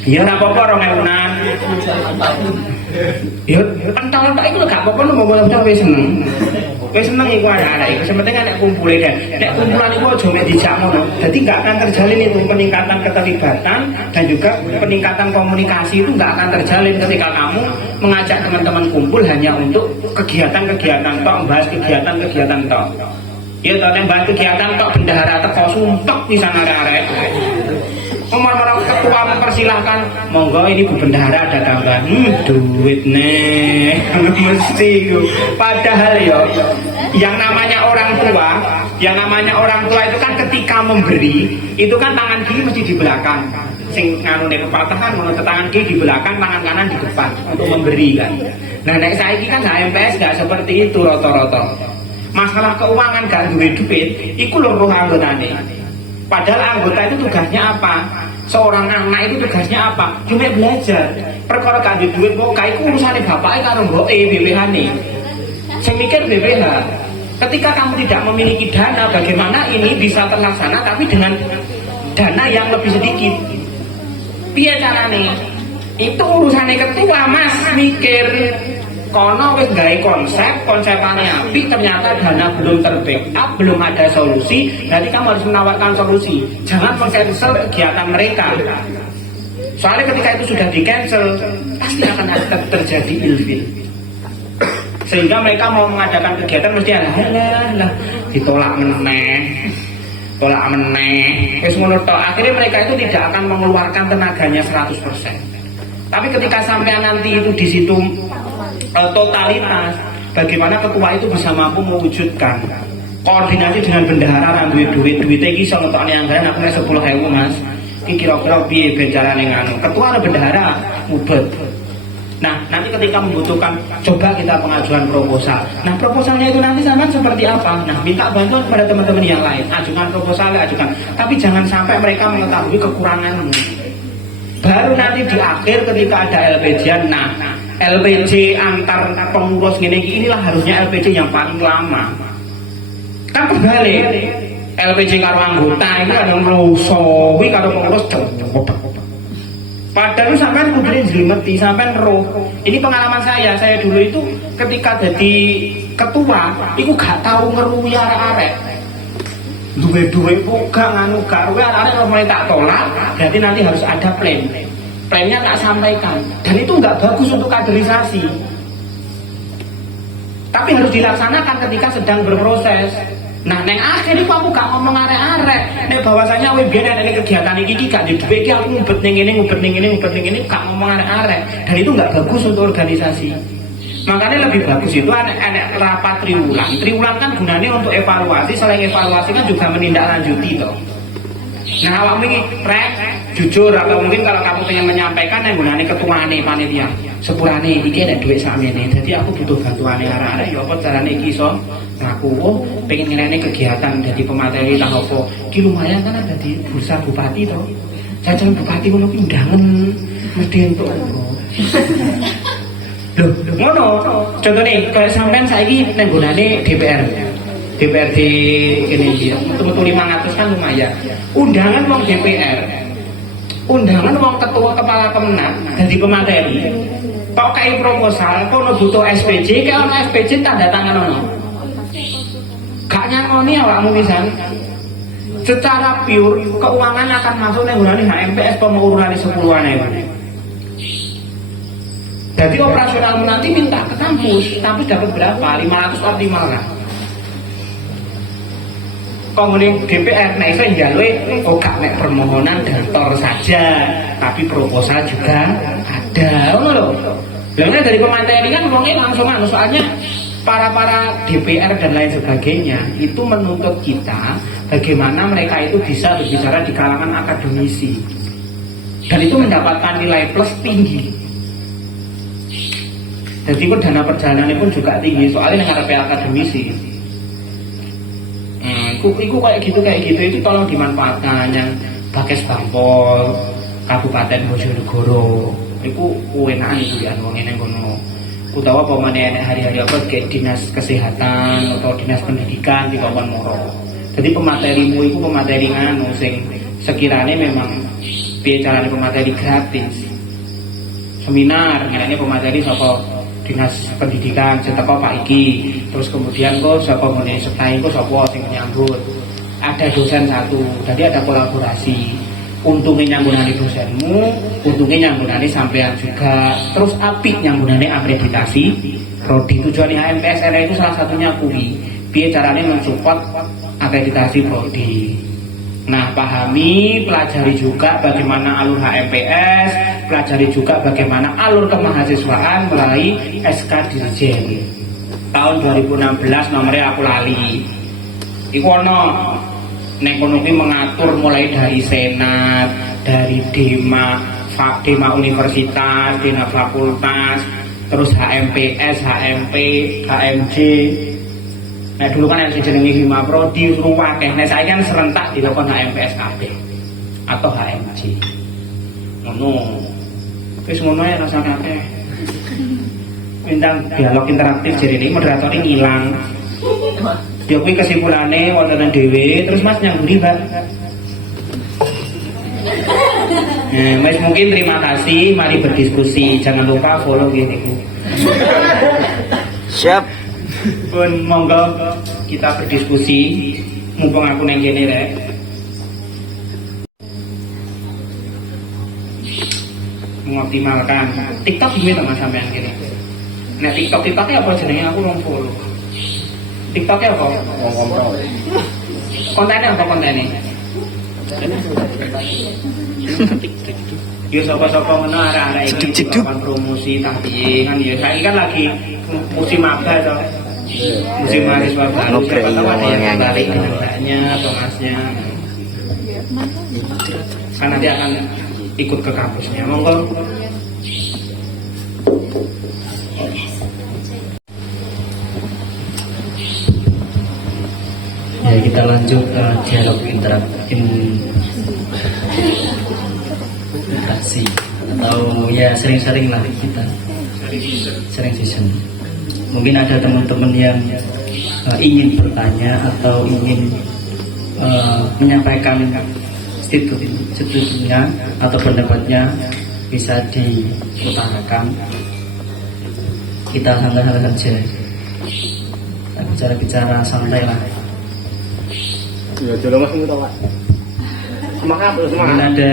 Ya ora apa-apa 2000-an. Ya pentol tok iku lho gak apa-apa ngomong wis seneng. Wis seneng iku arek-arek iku sementing nek kumpule dan nek kumpulan iku aja mek dijak ngono. Dadi gak akan terjalin itu peningkatan keterlibatan dan juga peningkatan komunikasi itu gak akan terjalin ketika kamu mengajak teman-teman kumpul hanya untuk kegiatan-kegiatan tok, bahas kegiatan-kegiatan tok. Ya tok nek bahas kegiatan tok bendahara teko sumpek pisan arek-arek. Omong-omong ketua mempersilahkan, monggo ini Bu Bendahara ada tambahan duit nih mesti. Padahal ya yang namanya orang tua itu kan ketika memberi itu kan tangan kiri mesti di belakang, sing nganune pepatah kan ngono, tangan kiri di belakang, tangan kanan di depan untuk memberi kan. Nah nek saiki kan HMPS gak seperti itu rata-rata. Masalah keuangan gak duwe duit iku lho roh anggotane. Padahal anggota itu tugasnya apa? Seorang anak itu tugasnya apa? Cuma belajar. Perkara gak duit kok kae iku urusane bapake karo mboke BPH-ne. Sing mikir BPH. Ketika kamu tidak memiliki dana, bagaimana ini bisa terlaksana tapi dengan dana yang lebih sedikit? Piye carane? Itu urusannya ketua Mas, mikir. Kono wis gawe konsepane apik, ternyata dana belum terbackup, belum ada solusi, berarti kamu harus menawarkan solusi. Jangan cancel kegiatan mereka. Soalnya ketika itu sudah di cancel, pasti akan terjadi ilfil. sehingga mereka mau mengadakan kegiatan mesti lah ditolak meneh, wis ngono tok. Akhirnya mereka itu tidak akan mengeluarkan tenaganya 100%. Tapi ketika sampai nanti itu di situ totalitas, bagaimana ketua itu bisa mampu mewujudkan koordinasi dengan bendahara dan duit iki iso ngetokne anggaran aku nek 10.000 Mas. Iki kira-kira piye bencarane nganu. Ketua dan bendahara mubet. Nah, nanti ketika membutuhkan, coba kita pengajuan proposal. Nah, proposalnya itu nanti sama seperti apa? Nah, minta bantuan kepada teman-teman yang lain. Ajukan proposal, ajukan. Tapi jangan sampai mereka mengetahui kekuranganmu. Baru nanti di akhir ketika ada LPJ, nah, LPJ antar pengurus inilah harusnya LPJ yang paling lama. Kan terbalik. LPJ karo anggota itu ada ngelusowi karo pengurus coba. Padahal sampai kudunya jelimeti, sampai roh. Ini pengalaman saya dulu itu ketika jadi ketua, itu gak tahu ngeruwi arek-arek. Duwe-duwe gak nganu gak ruwe arek-arek kalau mulai tak tolak, berarti nanti harus ada plan. Plannya tak sampaikan, dan itu gak bagus untuk kaderisasi. Tapi harus dilaksanakan ketika sedang berproses. Nah, neng akhir itu aku gak ngomong arek-arek. Nek bahwasanya kowe biyen ada kegiatan iki gak duwe iki aku ngumpet ning ngene, gak ngomong arek-arek. Dan itu gak bagus untuk organisasi. Makanya lebih bagus itu ada rapat triwulan. Triwulan kan gunanya untuk evaluasi, selain evaluasi kan juga menindaklanjuti toh. Nah, awakmu iki rek jujur atau mungkin kalau kamu pengen menyampaikan yang gunanya ketuane panitia. Sepurane iki ada duit sakmene. Jadi aku butuh bantuane arek-arek ya apa carane iki iso ngaku pengen ngelene kegiatan jadi pemateri tah apa iki lumayan kan ada di bursa bupati toh. Jajan bupati ngono ki undangan mesti entuk. Loh, ngono. Contohnya kayak sampean saiki nang gunane DPRD ini dia, betul-betul 500 kan lumayan. Undangan wong DPR, undangan wong ketua kepala kemenang jadi pemateri. Kok kayak proposal, kok butuh SPJ, kalau SPJ tanda tangan ono. Gak nyangoni awakmu pisan. Secara pure keuangan akan masuk ning gunane HMPS pemurunane 10.000. Jadi operasionalmu nanti minta ke kampus dapat berapa? 500 optimal kan? Kemudian DPR naik saja gak nek permohonan daftar saja, tapi proposal juga ada. Loh. Bilangnya dari pemateri kan ngomongnya langsung soalnya para DPR dan lain sebagainya itu menuntut kita bagaimana mereka itu bisa berbicara di kalangan akademisi dan itu mendapatkan nilai plus tinggi. Jadi pun dana perjalanan pun juga tinggi soalnya yang ada akademisi. Iku kayak gitu itu tolong dimanfaatkan yang Bakes Bampol, Kabupaten Bojonegoro. Iku enakan itu ya wong ngene ngono. Utawa pemane hari-hari apa kayak dinas kesehatan atau dinas pendidikan di Kabupaten Moro. Jadi pematerimu itu pemateri nganu sing sekiranya memang piye carane pemateri gratis. Seminar ngene pemateri sapa dinas pendidikan seteko Pak Iki, terus kemudian kok sapa ngene setai kok sapa sing menyambut. Ada dosen satu, jadi ada kolaborasi. Untungnya nyambunane dosenmu, untungnya nyambunane sampean juga. Terus apik nyambunane akreditasi prodi. Tujuannya HMPS RI itu salah satunya kuwi. Piye carane mensupport akreditasi prodi. Nah, pahami, pelajari juga bagaimana alur HMPS, pelajari juga bagaimana alur kemahasiswaan melalui SK Dirjen. Tahun 2016 nomornya aku lali. Iku ono Nekonomi mengatur mulai dari senat, dari dema universitas, dema fakultas, terus HMPS, HMP, HMJ. Nah dulu kan yang dijenengi Hima Prodi, Ruwakeh. Nah saya kan serentak dilakukan HMPS KB atau HMJ. Ngono, terus ngono ya rasa kabeh. Bintang dialog interaktif jadi ini moderatornya ngilang. Ya kuwi kesimpulane wonten dhewe terus Mas nyamburi Mbak. Mas mungkin terima kasih, mari berdiskusi. Jangan lupa follow gini Bu. Siap. Pun monggo kita berdiskusi mumpung aku neng kene rek. Mengoptimalkan TikTok gimana Mas sampean kene? Nah TikTok apa jenenge aku rong follow. TikTok apa? Kontennya apa kontennya? Ya sapa-sapa ngono arek-arek iki melakukan promosi tak piye kan ya. Saiki kan lagi musim maba to. Musim mahasiswa baru siapa tahu ada yang tertarik dengan mbaknya atau masnya. Kan nanti akan ikut ke kampusnya. Monggo. Ya kita lanjut ke dialog interaksi atau ya sering-sering lah kita sering season. Mungkin ada teman-teman yang ingin bertanya atau ingin menyampaikan setujunya atau pendapatnya, bisa diutarakan. Kita santai-santai saja, bicara-bicara santai lah. Ya jalan mas itu Pak. Semangat, semangat. Mungkin ada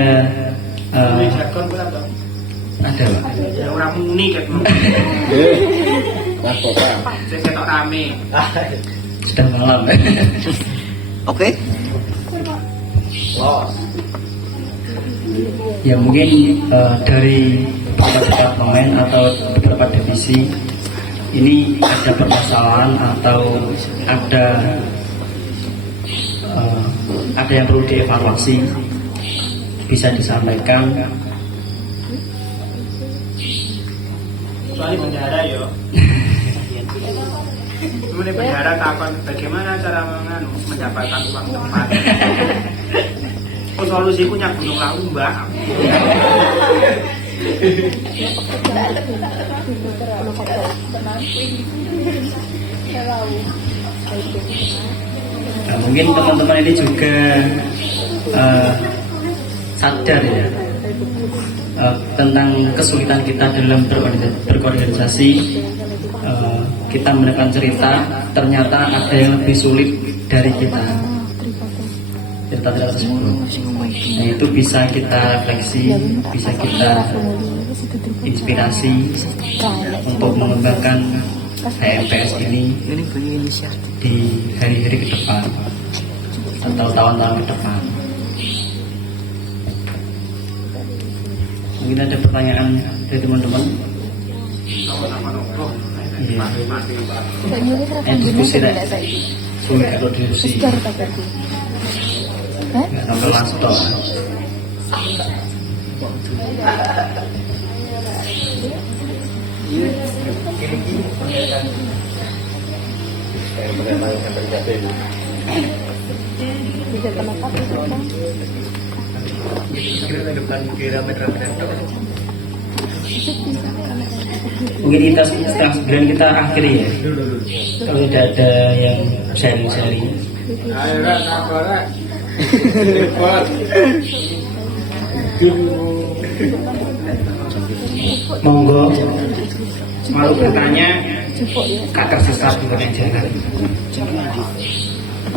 ada Pak. ya orang muni kan Mas Bapak. saya ketok rame Sudah malam. Oke. Ya mungkin dari beberapa departemen atau beberapa divisi ini ada permasalahan atau ada yang perlu dievaluasi, bisa disampaikan. soalnya bendahara yo kemudian bendahara kapan bagaimana cara mendapatkan uang tepat. Solusiku nyak gunung lawu mbak. Nah, mungkin teman-teman ini juga sadar ya tentang kesulitan kita dalam berorganisasi. Kita menekan cerita, ternyata ada yang lebih sulit dari kita. Cerita-cerita tersebut. Nah, itu bisa kita refleksi, bisa kita inspirasi untuk mengembangkan HMPS ini di hari-hari ke depan atau tahun-tahun ke depan. Mungkin ada pertanyaan dari teman-teman. Iya. Diskusi deh. Sulit kalau diskusi. Nggak sampai langsung toh. Mungkin kita setelah sebulan kita akhiri ya. Kalau tidak ada yang sharing-sharing. Monggo, mau bertanya, kak tersesat bukan jalan.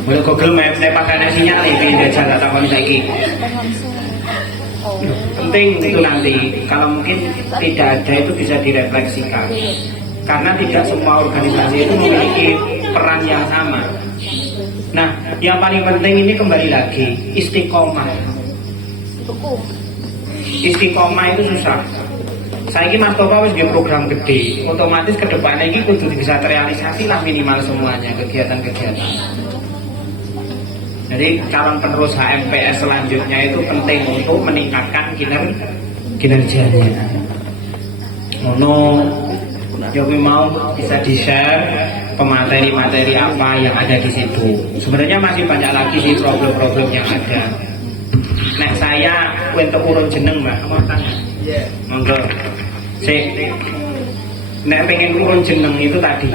Boleh Google Map, saya pakai sinyal ini dia jalan takon lagi. Penting itu nanti, kalau mungkin tidak ada itu bisa direfleksikan. Karena tidak semua organisasi itu memiliki peran yang sama. Nah, yang paling penting ini kembali lagi istiqomah. Istiqomah itu susah. Saya ini Mas Tova harus di program gede, otomatis ke depannya ini kudu bisa terrealisasi lah minimal semuanya kegiatan-kegiatan. Jadi calon penerus HMPS selanjutnya itu penting untuk meningkatkan kinerjanya. Mono, Jokowi mau bisa di-share pemateri-materi apa yang ada di situ. Sebenarnya masih banyak lagi sih problem-problem yang ada. Nek saya untuk urun jeneng mbak, mau tanya? Monggo. Nek pengen urun jeneng itu tadi,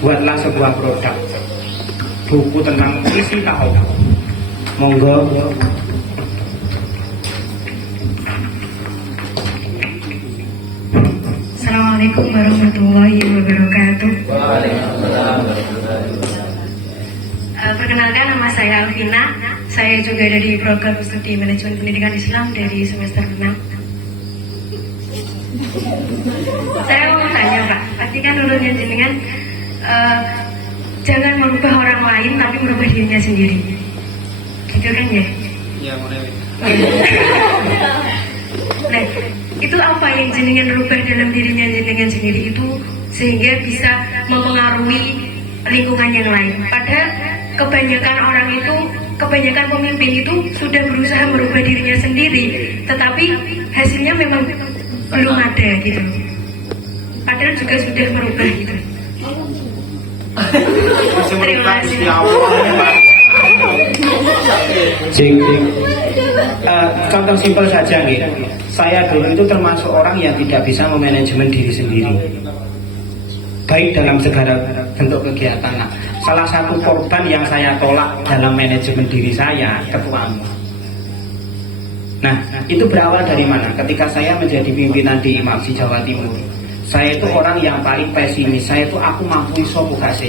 buatlah sebuah produk, buku tentang isi tahu. Monggo. Assalamualaikum warahmatullahi wabarakatuh. Perkenalkan, nama saya Alvina. Saya juga dari program studi manajemen pendidikan Islam dari semester 6. Saya mau tanya Pak, Berarti kan nurunnya jenengan jangan merubah orang lain tapi merubah dirinya sendiri. Gitu kan ya? Ya mulai. Nah, itu apa yang jenengan rubah dalam dirinya jenengan sendiri itu sehingga bisa mempengaruhi lingkungan yang lain. Padahal kebanyakan pemimpin itu sudah berusaha merubah dirinya sendiri, tetapi hasilnya memang belum ada gitu. Padahal juga sudah merubah gitu. Terima kasih. Contoh simpel saja nih. Saya dulu itu termasuk orang yang tidak bisa memanajemen diri sendiri, baik dalam segala bentuk kegiatan. Nah, salah satu korban yang saya tolak dalam manajemen diri saya, ketuamu. Nah, itu berawal dari mana? Ketika saya menjadi pimpinan di IMAPSI Jawa Timur, saya itu orang yang paling pesimis. Saya itu aku mampu iso bukase.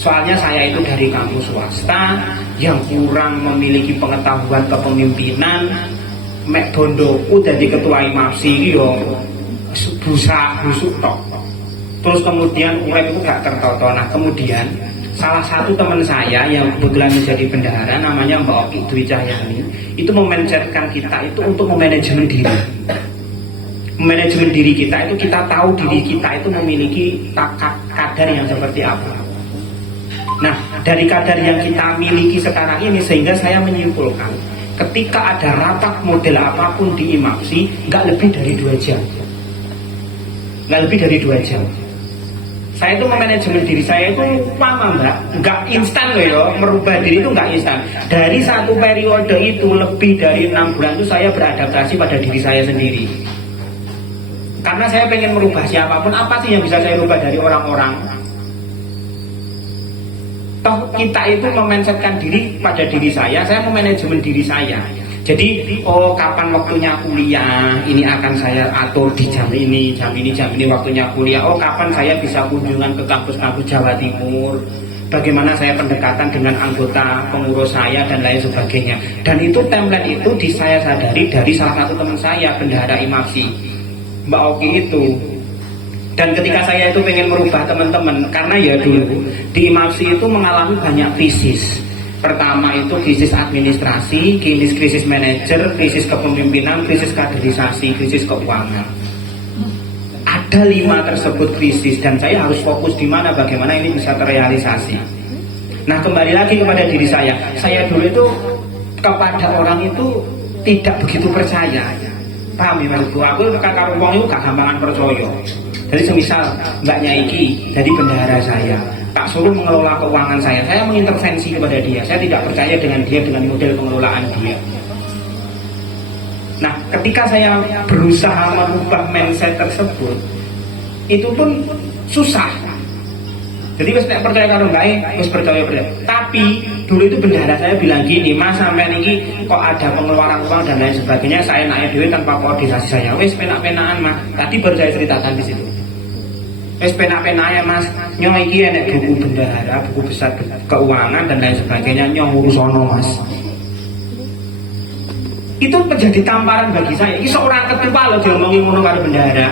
Soalnya saya itu dari kampus swasta yang kurang memiliki pengetahuan kepemimpinan. Mek bondoku dari ketua IMAPSI yo busa busuk tok. Terus kemudian urip itu gak tertata. Nah, kemudian salah satu teman saya yang kebetulan menjadi bendahara namanya Mbak Oki Dwi Cahyani itu memencerkan kita itu untuk memanajemen diri. Manajemen diri kita itu kita tahu diri kita itu memiliki kadar yang seperti apa. Nah, dari kadar yang kita miliki sekarang ini sehingga saya menyimpulkan ketika ada rapat model apapun di IMAPSI nggak lebih dari 2 jam. Nggak lebih dari 2 jam. Saya itu memanajemen diri saya itu lama mbak, nggak instan loh ya, merubah diri itu nggak instan. Dari satu periode itu lebih dari 6 bulan itu saya beradaptasi pada diri saya sendiri. Karena saya pengen merubah siapapun, apa sih yang bisa saya rubah dari orang-orang? Toh kita itu memensetkan diri pada diri saya memanajemen diri saya. Jadi, kapan waktunya kuliah, ini akan saya atur di jam ini waktunya kuliah. Kapan saya bisa kunjungan ke kampus-kampus Jawa Timur, bagaimana saya pendekatan dengan anggota pengurus saya dan lain sebagainya. Dan itu template itu saya sadari dari salah satu teman saya, bendahara IMAPSI, Mbak Oki itu. Dan ketika saya itu pengen merubah teman-teman, karena ya dulu di IMAPSI itu mengalami banyak krisis. Pertama itu krisis administrasi, krisis manajer, krisis kepemimpinan, krisis kaderisasi, krisis keuangan. Ada 5 tersebut krisis dan saya harus fokus di mana, bagaimana ini bisa terrealisasi. Nah, kembali lagi kepada diri saya. Saya dulu itu kepada orang itu tidak begitu percaya. Paham ya maksudku? Aku karo wong itu gak gampangan percaya. Jadi semisal mbaknya iki jadi bendahara saya, tak suruh mengelola keuangan saya mengintervensi kepada dia. Saya tidak percaya dengan dia, dengan model pengelolaan dia. Nah, ketika saya berusaha merubah mindset tersebut, itu pun susah. Jadi wis nek percaya karo gawe, wis percaya. Tapi dulu itu bendahara saya bilang gini, Mas sampean iki kok ada pengeluaran uang dan lain sebagainya, saya naik duit tanpa koordinasi saya. Wis penak-penakan Mas. Tadi baru saya ceritakan di situ. Wis penak-penak ya Mas, nyong iki enek buku bendahara, buku besar keuangan dan lain sebagainya, nyong urus ono Mas. Itu menjadi tamparan bagi saya. Ini seorang ketua loh diomongi ngono karo bendahara.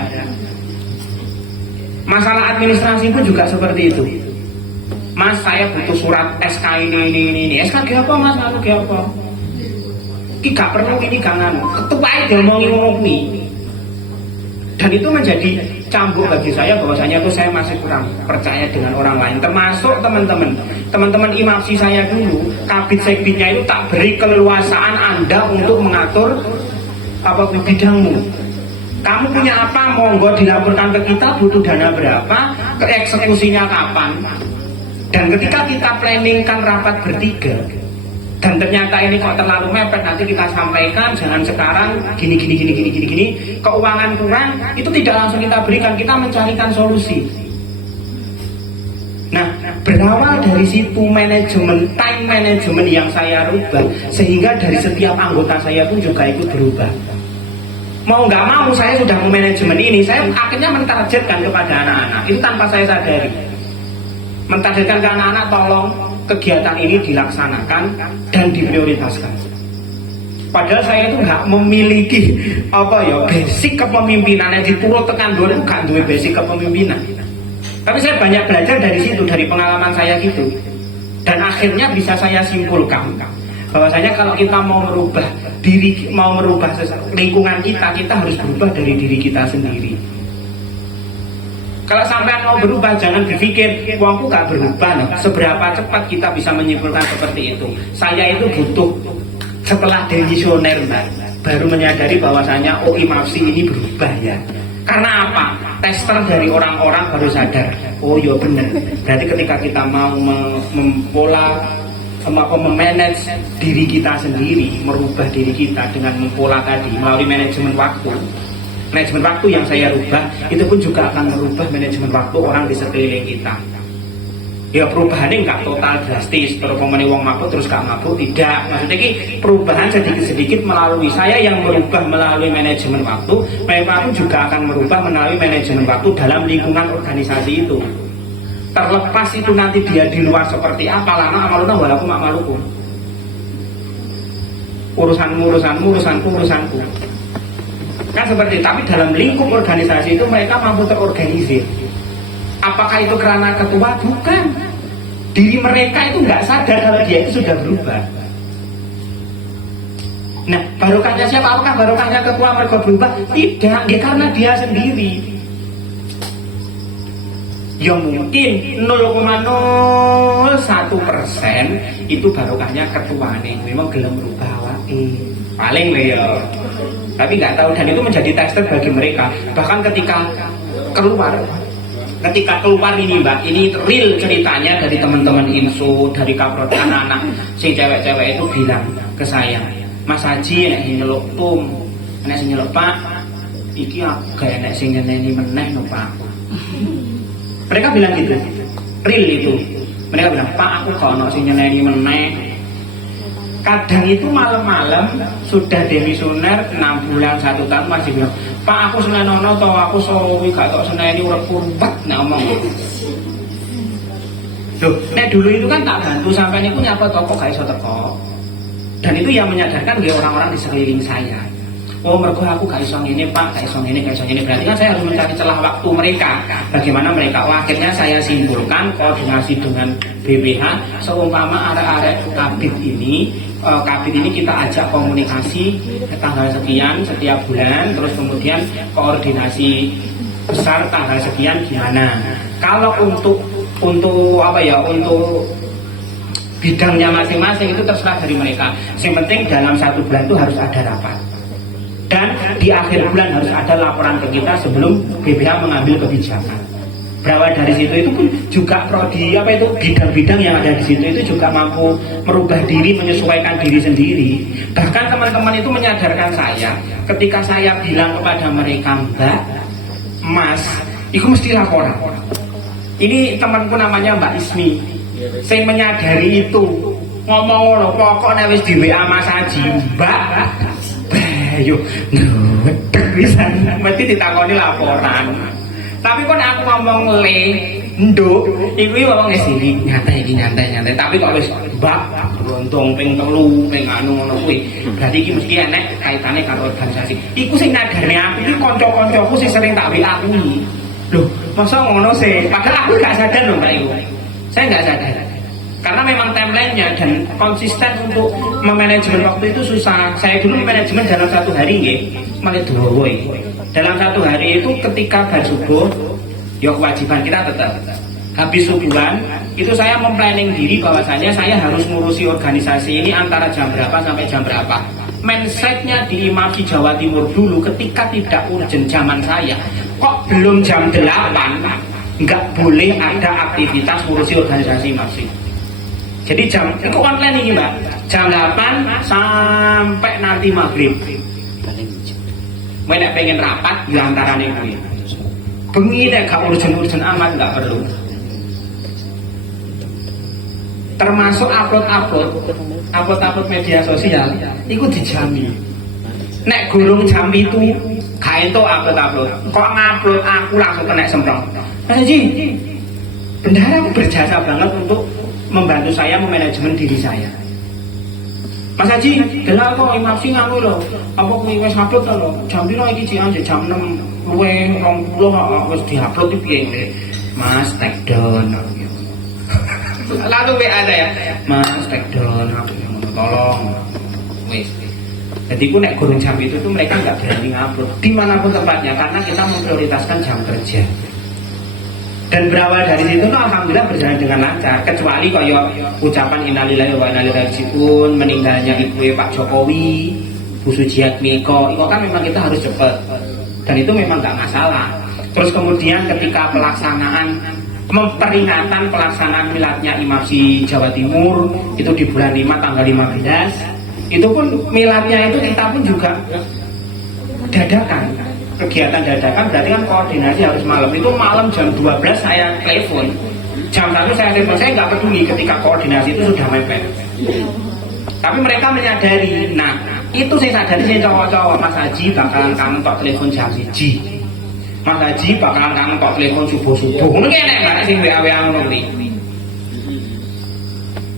Masalah administrasi pun juga seperti itu. Mas, saya butuh surat SK ini. SK apa Mas? Anu apa? Ki gak perlu ini gangan. Ketua diomongi ngono kuwi. Dan itu menjadi cambuk bagi saya bahwasanya itu saya masih kurang percaya dengan orang lain, termasuk teman-teman IMAPSI saya dulu, kabit sekbidnya itu tak beri keleluasaan Anda untuk mengatur apa bidangmu. Kamu punya apa, monggo dilaporkan ke kita, butuh dana berapa, ke eksekusinya kapan. Dan ketika kita planningkan rapat bertiga dan ternyata ini kok terlalu mepet, nanti kita sampaikan jangan sekarang gini, keuangan kurang, itu tidak langsung kita berikan, kita mencarikan solusi. Nah, berawal dari situ manajemen, time management yang saya rubah, sehingga dari setiap anggota saya pun juga ikut berubah. Mau nggak mau saya sudah memanajemen ini, saya akhirnya mentargetkan kepada anak-anak, itu tanpa saya sadari. Mentargetkan ke anak-anak, tolong kegiatan ini dilaksanakan dan diprioritaskan. Padahal saya itu nggak memiliki basic kepemimpinan yang diturut tekan dulu, nggak duwe basic kepemimpinan. Tapi saya banyak belajar dari situ, dari pengalaman saya gitu. Dan akhirnya bisa saya simpulkan bahwasanya kalau kita mau merubah diri, mau merubah lingkungan kita, kita harus berubah dari diri kita sendiri. Kalau sampai mau berubah, jangan berpikir uangku gak berubah. Nah, seberapa cepat kita bisa menyimpulkan seperti itu? Saya itu butuh setelah demisioner, Mbak, baru menyadari bahwasanya oh Imafsi ini berubah ya. Karena apa? Tester dari orang-orang baru sadar, oh iya benar. Berarti ketika kita mau memanage diri kita sendiri, merubah diri kita dengan mempola tadi melalui manajemen waktu. Manajemen waktu yang saya rubah itu pun juga akan merubah manajemen waktu orang di sekeliling kita. Ya perubahannya nggak total drastis, terus pemene wong mabuk terus gak mabuk, tidak. Maksudnya ini perubahan sedikit-sedikit melalui saya yang merubah melalui manajemen waktu, mereka pun juga akan merubah melalui manajemen waktu dalam lingkungan organisasi itu. Terlepas itu nanti dia di luar seperti apa, lama amaluna walaupun makmalukum. Urusanku. Kan seperti itu. Tapi dalam lingkup organisasi itu mereka mampu terorganisir. Apakah itu karena ketua? Bukan. Diri mereka itu nggak sadar kalau dia itu sudah berubah. Nah, barokahnya siapa? Apakah barokahnya ketua mereka berubah? Tidak, ya karena dia sendiri. Ya mungkin 0,01% itu barokahnya ketua nih. Memang gelem berubah paling lah ya. Tapi nggak tahu, dan itu menjadi tester bagi mereka. Bahkan ketika keluar ini Mbak, ini real ceritanya dari teman-teman Insu, dari kaprot anak-anak si cewek-cewek itu bilang ke saya, Mas Haji nek sing nyeluk tum, nek sing nyeluk Pak, iki aku gak enek sing nyeneni meneh no Pak. Mereka bilang gitu, real itu. Mereka bilang, Pak aku gak ono sing nyeneni meneh. Kadang itu malam-malam sudah demisioner 6 bulan 1 tahun masih bilang, Pak aku senenono atau aku sowi gak tau seneni uripku ruwet nek omong. Loh, nek dulu itu kan tak bantu sampai niku nyapa toko gak iso teko. Dan itu yang menyadarkan dia orang-orang di sekeliling saya. Oh mergo aku gak iso ngene Pak, gak iso ngene. Berarti kan saya harus mencari celah waktu mereka. Bagaimana mereka? Wah, akhirnya saya simpulkan koordinasi dengan BPH seumpama arek-arek kabit ini kita ajak komunikasi tanggal sekian setiap bulan, terus kemudian koordinasi besar tanggal sekian gimana. Kalau untuk bidangnya masing-masing itu terserah dari mereka. Yang penting dalam 1 bulan itu harus ada rapat. Dan di akhir bulan harus ada laporan ke kita sebelum BPH mengambil kebijakan. Berawal dari situ itu pun juga bidang-bidang yang ada di situ itu juga mampu merubah diri, menyesuaikan diri sendiri. Bahkan teman-teman itu menyadarkan saya ketika saya bilang kepada mereka, Mbak, Mas, itu mesti laporan. Ini temanku namanya Mbak Ismi. Saya menyadari itu. Ngomong loh, pokoknya wis di WA Mas Haji, Mbak, ayo, bisa mesti ditakoni laporan. Tapi kok aku ngomong nduk, iki wong sini nyantai. Tapi kok wis Mbak beruntung ping 3 ping ngono kuwi. Berarti iki mesti enek kaitane karo organisasi. Iku sing nyadari aku iki kanca-kancaku sing sering tak WA kuwi. Loh, masa ngono sih? Padahal aku gak sadar loh Mbak Ibu. Saya gak sadar. Karena memang timeline-nya dan konsisten untuk memanajemen waktu itu susah. Saya dulu manajemen dalam 1 hari nggih, malah duwe. Dalam 1 hari itu ketika bar subuh, ya kewajiban kita tetap. Habis subuhan, itu saya memplanning diri bahwasanya saya harus ngurusi organisasi ini antara jam berapa sampai jam berapa. Mindset-nya di Imafsi Jawa Timur dulu ketika tidak urgent zaman saya, kok belum jam 8, nggak boleh ada aktivitas ngurusi organisasi Imafsi. Jadi jam, itu online ini Mbak, jam 8 sampai nanti maghrib. Nek pengen rapat, ya antara nih kuwi. Bengi nek gak urgen-urgen amat nggak perlu. Termasuk upload media sosial, itu dijamin. Nek gurung jam itu, gak entuk upload. Kok ngupload aku langsung kena semprot. Mas Haji, bendahara berjasa banget untuk membantu saya memanajemen diri saya. Mas Haji, delok kok Imafsi nganu lho. Apa kuwi wis upload lho? Jam piro iki jam 6 luwe 20 wis diupload iki piye. Mas take down. Lalu WA saya, Mas take down, tolong. Wis. Jadi aku nek gurung jam itu tuh mereka nggak berani ngupload dimanapun tempatnya karena kita memprioritaskan jam kerja. Dan berawal dari situ tuh alhamdulillah berjalan dengan lancar. Kecuali kaya ucapan innalillahi wa inna ilaihi raji'un, meninggalnya ibu Pak Jokowi, Bu Sujiatmiko, itu kan memang kita harus cepat. Dan itu memang nggak masalah. Terus kemudian ketika pelaksanaan memperingatan pelaksanaan miladnya Imam Sy Jawa Timur itu di bulan 5 tanggal 15. Itu pun miladnya itu kita pun juga dadakan, kegiatan dadakan berarti kan koordinasi harus malam. Itu malam jam 12 saya telepon, jam 1 saya telepon, saya nggak peduli ketika koordinasi itu sudah mepet. Tapi mereka menyadari, nah itu saya sadari, saya cowok-cowok, Mas Haji bakalan kangen kok telepon jam 1, Mas Haji bakalan kangen kok telepon subuh-subuh. Mungkin enak banget sih WA-WA ngono.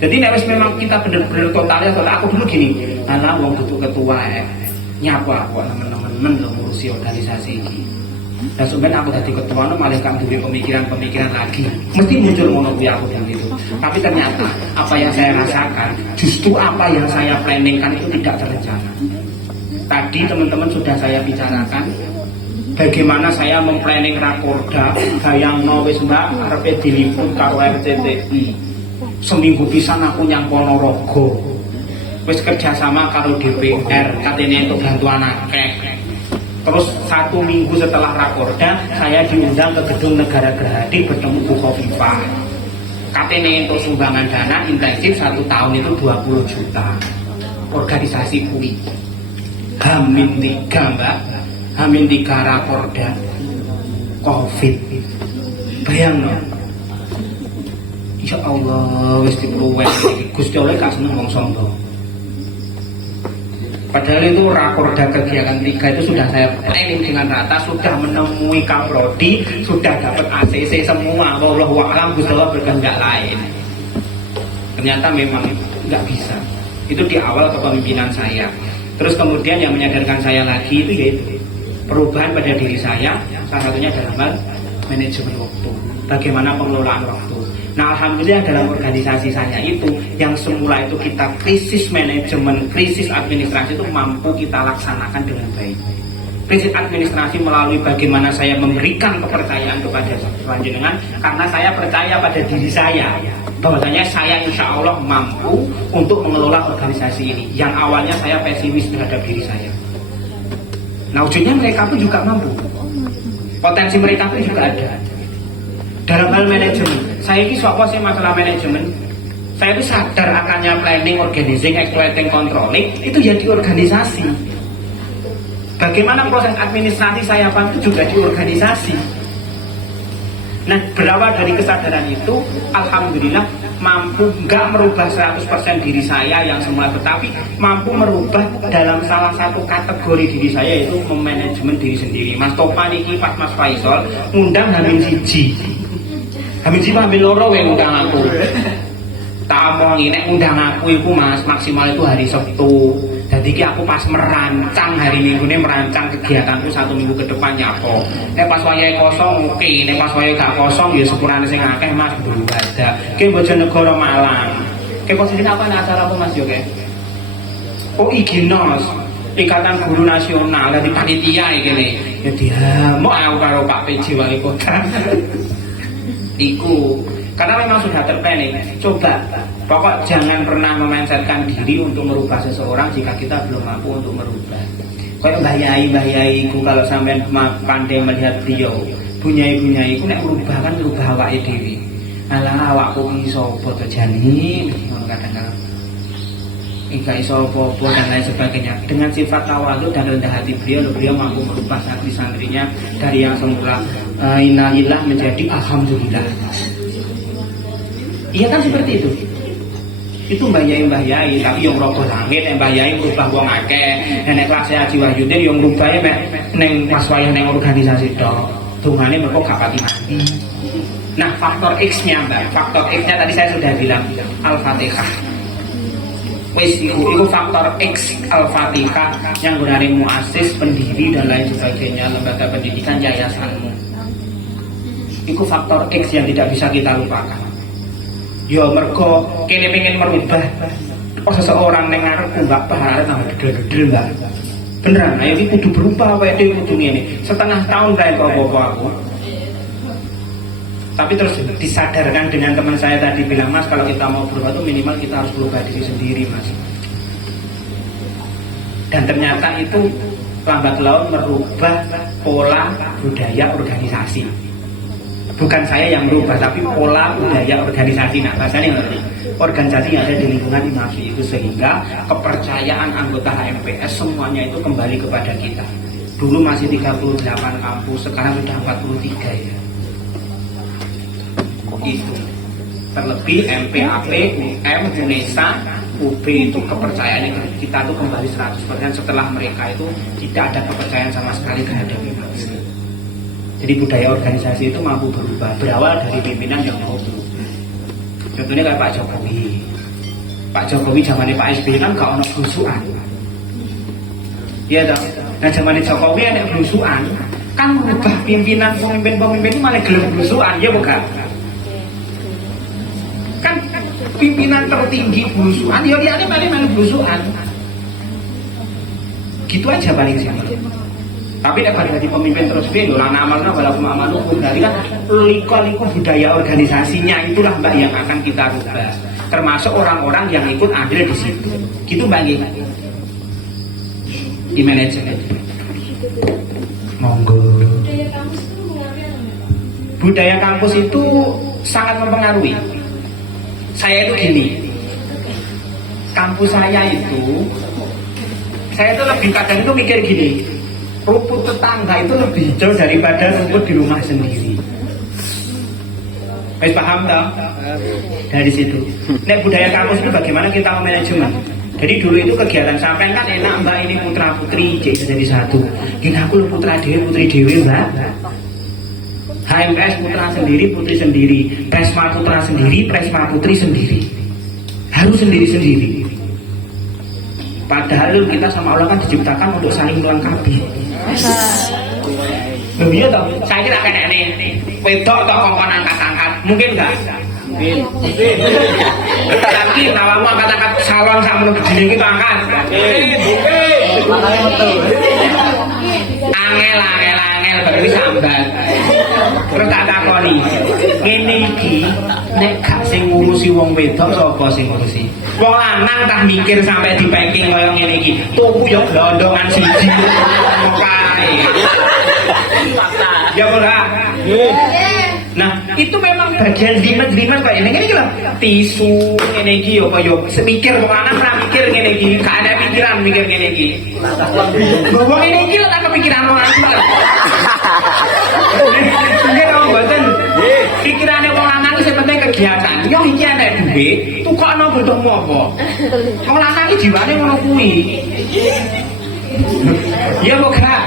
Jadi nek memang kita bener-bener totalnya, aku dulu gini, alah wong dudu ketua nyapa aku teman-teman lo ngurusi organisasi ini. Dan sebenarnya aku jadi ketua malah gak duwe pemikiran-pemikiran lagi. Mesti muncul ngono kuwi aku bilang gitu. Tapi ternyata apa yang saya rasakan, justru apa yang saya planningkan itu tidak terencana. Tadi teman-teman sudah saya bicarakan bagaimana saya memplanning rakorda, bayangno wis Mbak arepe diliput karo RCTI. Seminggu pisan aku nyang Ponorogo, wis kerjasama karo DPR katanya untuk bantuan akeh. Terus 1 minggu setelah rakorda saya diundang ke gedung Negara Gerhadi bertemu Bu Khofifah, katanya untuk sumbangan dana intensif 1 tahun itu 20 juta. Organisasi kui Hamin 3 Mbak, Hamin 3 rakorda Covid. Bayang no, Insya Allah wis diperluan Gusti Allah gak seneng wong sombong. Padahal itu rakorda kegiatan 3 itu sudah saya planning dengan rata, sudah menemui Kaprodi, sudah dapat ACC semua. Wallahu a'lam, Gusti Allah berkehendak lain. Ternyata memang nggak bisa. Itu di awal kepemimpinan saya. Terus kemudian yang menyadarkan saya lagi itu yaitu perubahan pada diri saya, salah satunya dalam hal manajemen waktu. Bagaimana pengelolaan waktu. Nah alhamdulillah dalam organisasi saya itu yang semula itu kita krisis manajemen, krisis administrasi itu mampu kita laksanakan dengan baik. Krisis administrasi melalui bagaimana saya memberikan kepercayaan kepada panjenengan karena saya percaya pada diri saya bahwasanya saya insya Allah mampu untuk mengelola organisasi ini. Yang awalnya saya pesimis terhadap diri saya. Nah ujungnya mereka pun juga mampu. Potensi mereka pun juga ada. Dalam hal manajemen, saya ini soal sih masalah manajemen. Saya itu sadar akannya planning, organizing, exploiting, controlling itu ya di organisasi. Bagaimana proses administrasi saya bantu juga di organisasi. Nah berawal dari kesadaran itu, alhamdulillah mampu nggak merubah 100% diri saya yang semula, tetapi mampu merubah dalam salah satu kategori diri saya yaitu memanajemen diri sendiri. Mas Topan iki Pak Mas Faisal ngundang Hamin siji. Hamin siji Hamin loro yang ngundang aku. Tak omongi nek ngundang aku itu Mas maksimal itu hari Sabtu. Jadi aku pas merancang hari Minggu ini merancang kegiatanku 1 minggu ke depan nyapo. Nek pas wayahe kosong oke, nek pas wayahe gak kosong ya sepurane sing akeh Mas belum ada. Ki Bojonegoro Malang. Ki posisi apa nek acara apa Mas yo ke? Oh IGNOS, Ikatan Guru Nasional dari panitia iki ne. Ya diamuk aku karo Pak PJ Wali Kota. Iku karena memang sudah terplanning. Coba pokok jangan pernah memindsetkan diri untuk merubah seseorang jika kita belum mampu untuk merubah. Kayak Mbah Yai ku kalau sampean pandai melihat beliau, bunyai ku nek merubah kan merubah awake dhewe. Alah awakku ki sapa to jane ngono kadang-kadang. Enggak iso apa-apa dan lain sebagainya. Dengan sifat tawadhu dan rendah hati beliau mampu merubah santri-santrinya dari yang semula innalillah menjadi alhamdulillah. Iya kan seperti itu. Itu Mbah Yai, tapi yang roboh langit, Mbah Yai merubah wong akeh. Nek kelas Haji Wahyudin yang merubahnya neng pas wayah neng organisasi tok. Dungane mergo gak pati mati. Nah, faktor X-nya Mbak, faktor X-nya tadi saya sudah bilang Al-Fatihah. Wis itu faktor X Al-Fatihah yang gunane muassis, pendiri dan lain sebagainya, lembaga pendidikan yayasanmu. Itu faktor X yang tidak bisa kita lupakan. Ya mergo kene pengen merubah seseorang yang ngarepku mbak Pak tambah gede-gede mbak. Beneran, ayo ini kudu berubah apa itu kudu ini. Setengah tahun kayak apa aku. Tapi terus disadarkan dengan teman saya tadi bilang, Mas kalau kita mau berubah itu minimal kita harus berubah diri sendiri Mas. Dan ternyata itu lambat laun merubah pola budaya organisasi. Bukan saya yang merubah, tapi pola budaya organisasi. Nah, bahasanya ngerti. Organisasi yang ada di lingkungan IMAFI itu, sehingga kepercayaan anggota HMPS semuanya itu kembali kepada kita. Dulu masih 38 kampus, sekarang sudah 43 ya. Itu. Terlebih MPAP, UM, UNESA, UB itu kepercayaannya kita itu kembali 100% setelah mereka itu tidak ada kepercayaan sama sekali terhadap IMAFI. Jadi budaya organisasi itu mampu berubah, berawal dari pimpinan yang mau berubah. Contohnya kayak Pak Jokowi. Pak Jokowi zamannya Pak SBY kan gak ono belusukan. Iya dong. Nah zamannya Jokowi ada belusukan, kan merubah pimpinan pemimpin itu malah gelem belusukan, ya bukan? Kan pimpinan tertinggi belusukan, ya dia malah belusukan. Gitu aja paling simpel. Tapi nek jadi pemimpin terus piye lho ana amalna walaupun amalu berarti kan liku budaya organisasinya itulah Mbak yang akan kita rubah. Termasuk orang-orang yang ikut andil di situ. Gitu Mbak nggih. Di manajemen. Monggo. Budaya kampus itu sangat mempengaruhi. Saya itu gini. Kampus saya itu lebih kadang itu mikir gini. Rumput tetangga itu lebih hijau daripada rumput di rumah sendiri. Wis paham tak? Dari situ. Nek budaya kampus itu bagaimana kita manajemen? Jadi dulu itu kegiatan sampai kan enak Mbak, ini putra putri jadi satu. Kita aku putra dewi putri dewi Mbak. HMPS putra sendiri putri sendiri, Presma putra sendiri, Presma putri sendiri. Harus sendiri-sendiri. Padahal kita sama Allah kan diciptakan untuk saling melengkapi. Iya toh, saya kira kayak ini wedok atau kongkon angkat-angkat, mungkin nggak? Mungkin. Tapi nawamu angkat-angkat salon sama begini kita angkat. Angel berarti sambat. Terus tak takoni, ngene iki nek gak sing ngurusi wong wedok sapa sing ngurusi? Wong lanang tak mikir sampai di packing kaya ngene iki. Tuku yo glondongan siji. Kae. Ya ora. Nah, itu memang bagian limet-limet kayak ngene iki lho. Tisu ngene iki yo kaya semikir wong lanang ora mikir ngene iki, gak ada pikiran mikir ngene iki. Wong ngene iki lho tak kepikiran wong lanang. Mungkin orang boten pikirannya wong lanang sing penting kegiatan. Yo iki ana duit, tukokno butuhmu apa? Wong lanang iki jiwane ngono kuwi. Ya kok gak.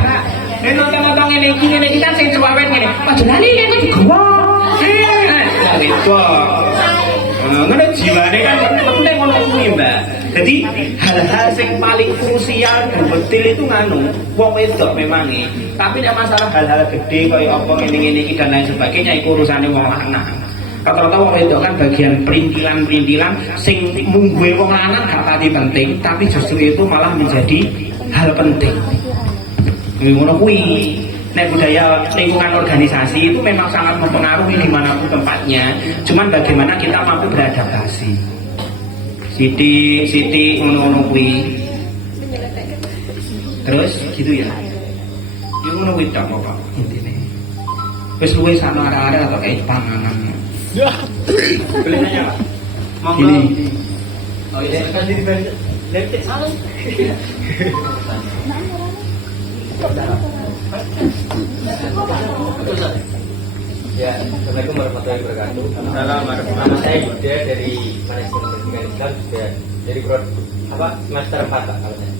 Nek nonton ngene iki kan sing cuwawet ngene. Panjenengane iki digowo. Itu. Ngene jiwane kan penting ngono kuwi, Mbak. Jadi hal-hal yang paling krusial dan betul itu nganu wong wedok memang nih. Tapi nek masalah hal-hal gede kayak apa ngene-ngene dan lain sebagainya itu urusane wong lanang. Rata-rata wong wedok kan bagian perintilan-perintilan sing mungguhe wong lanang gak pati penting, tapi justru itu malah menjadi hal penting. Ngono kuwi. Nek budaya lingkungan organisasi itu memang sangat mempengaruhi dimanapun tempatnya. Cuman bagaimana kita mampu beradaptasi. Siti ngono-ngono kuwi. Terus gitu ya. Ya ngono kuwi tak apa intine. Wis luwih sana arek-arek atau kayak panganan. Ya. Belinya. Monggo. Oh iya, kan di lepet salah. Ya, Assalamualaikum warahmatullahi wabarakatuh. Nama saya Yuda dari Manajemen Pendidikan Islam, juga dari semester 4 Pak, kalau saya.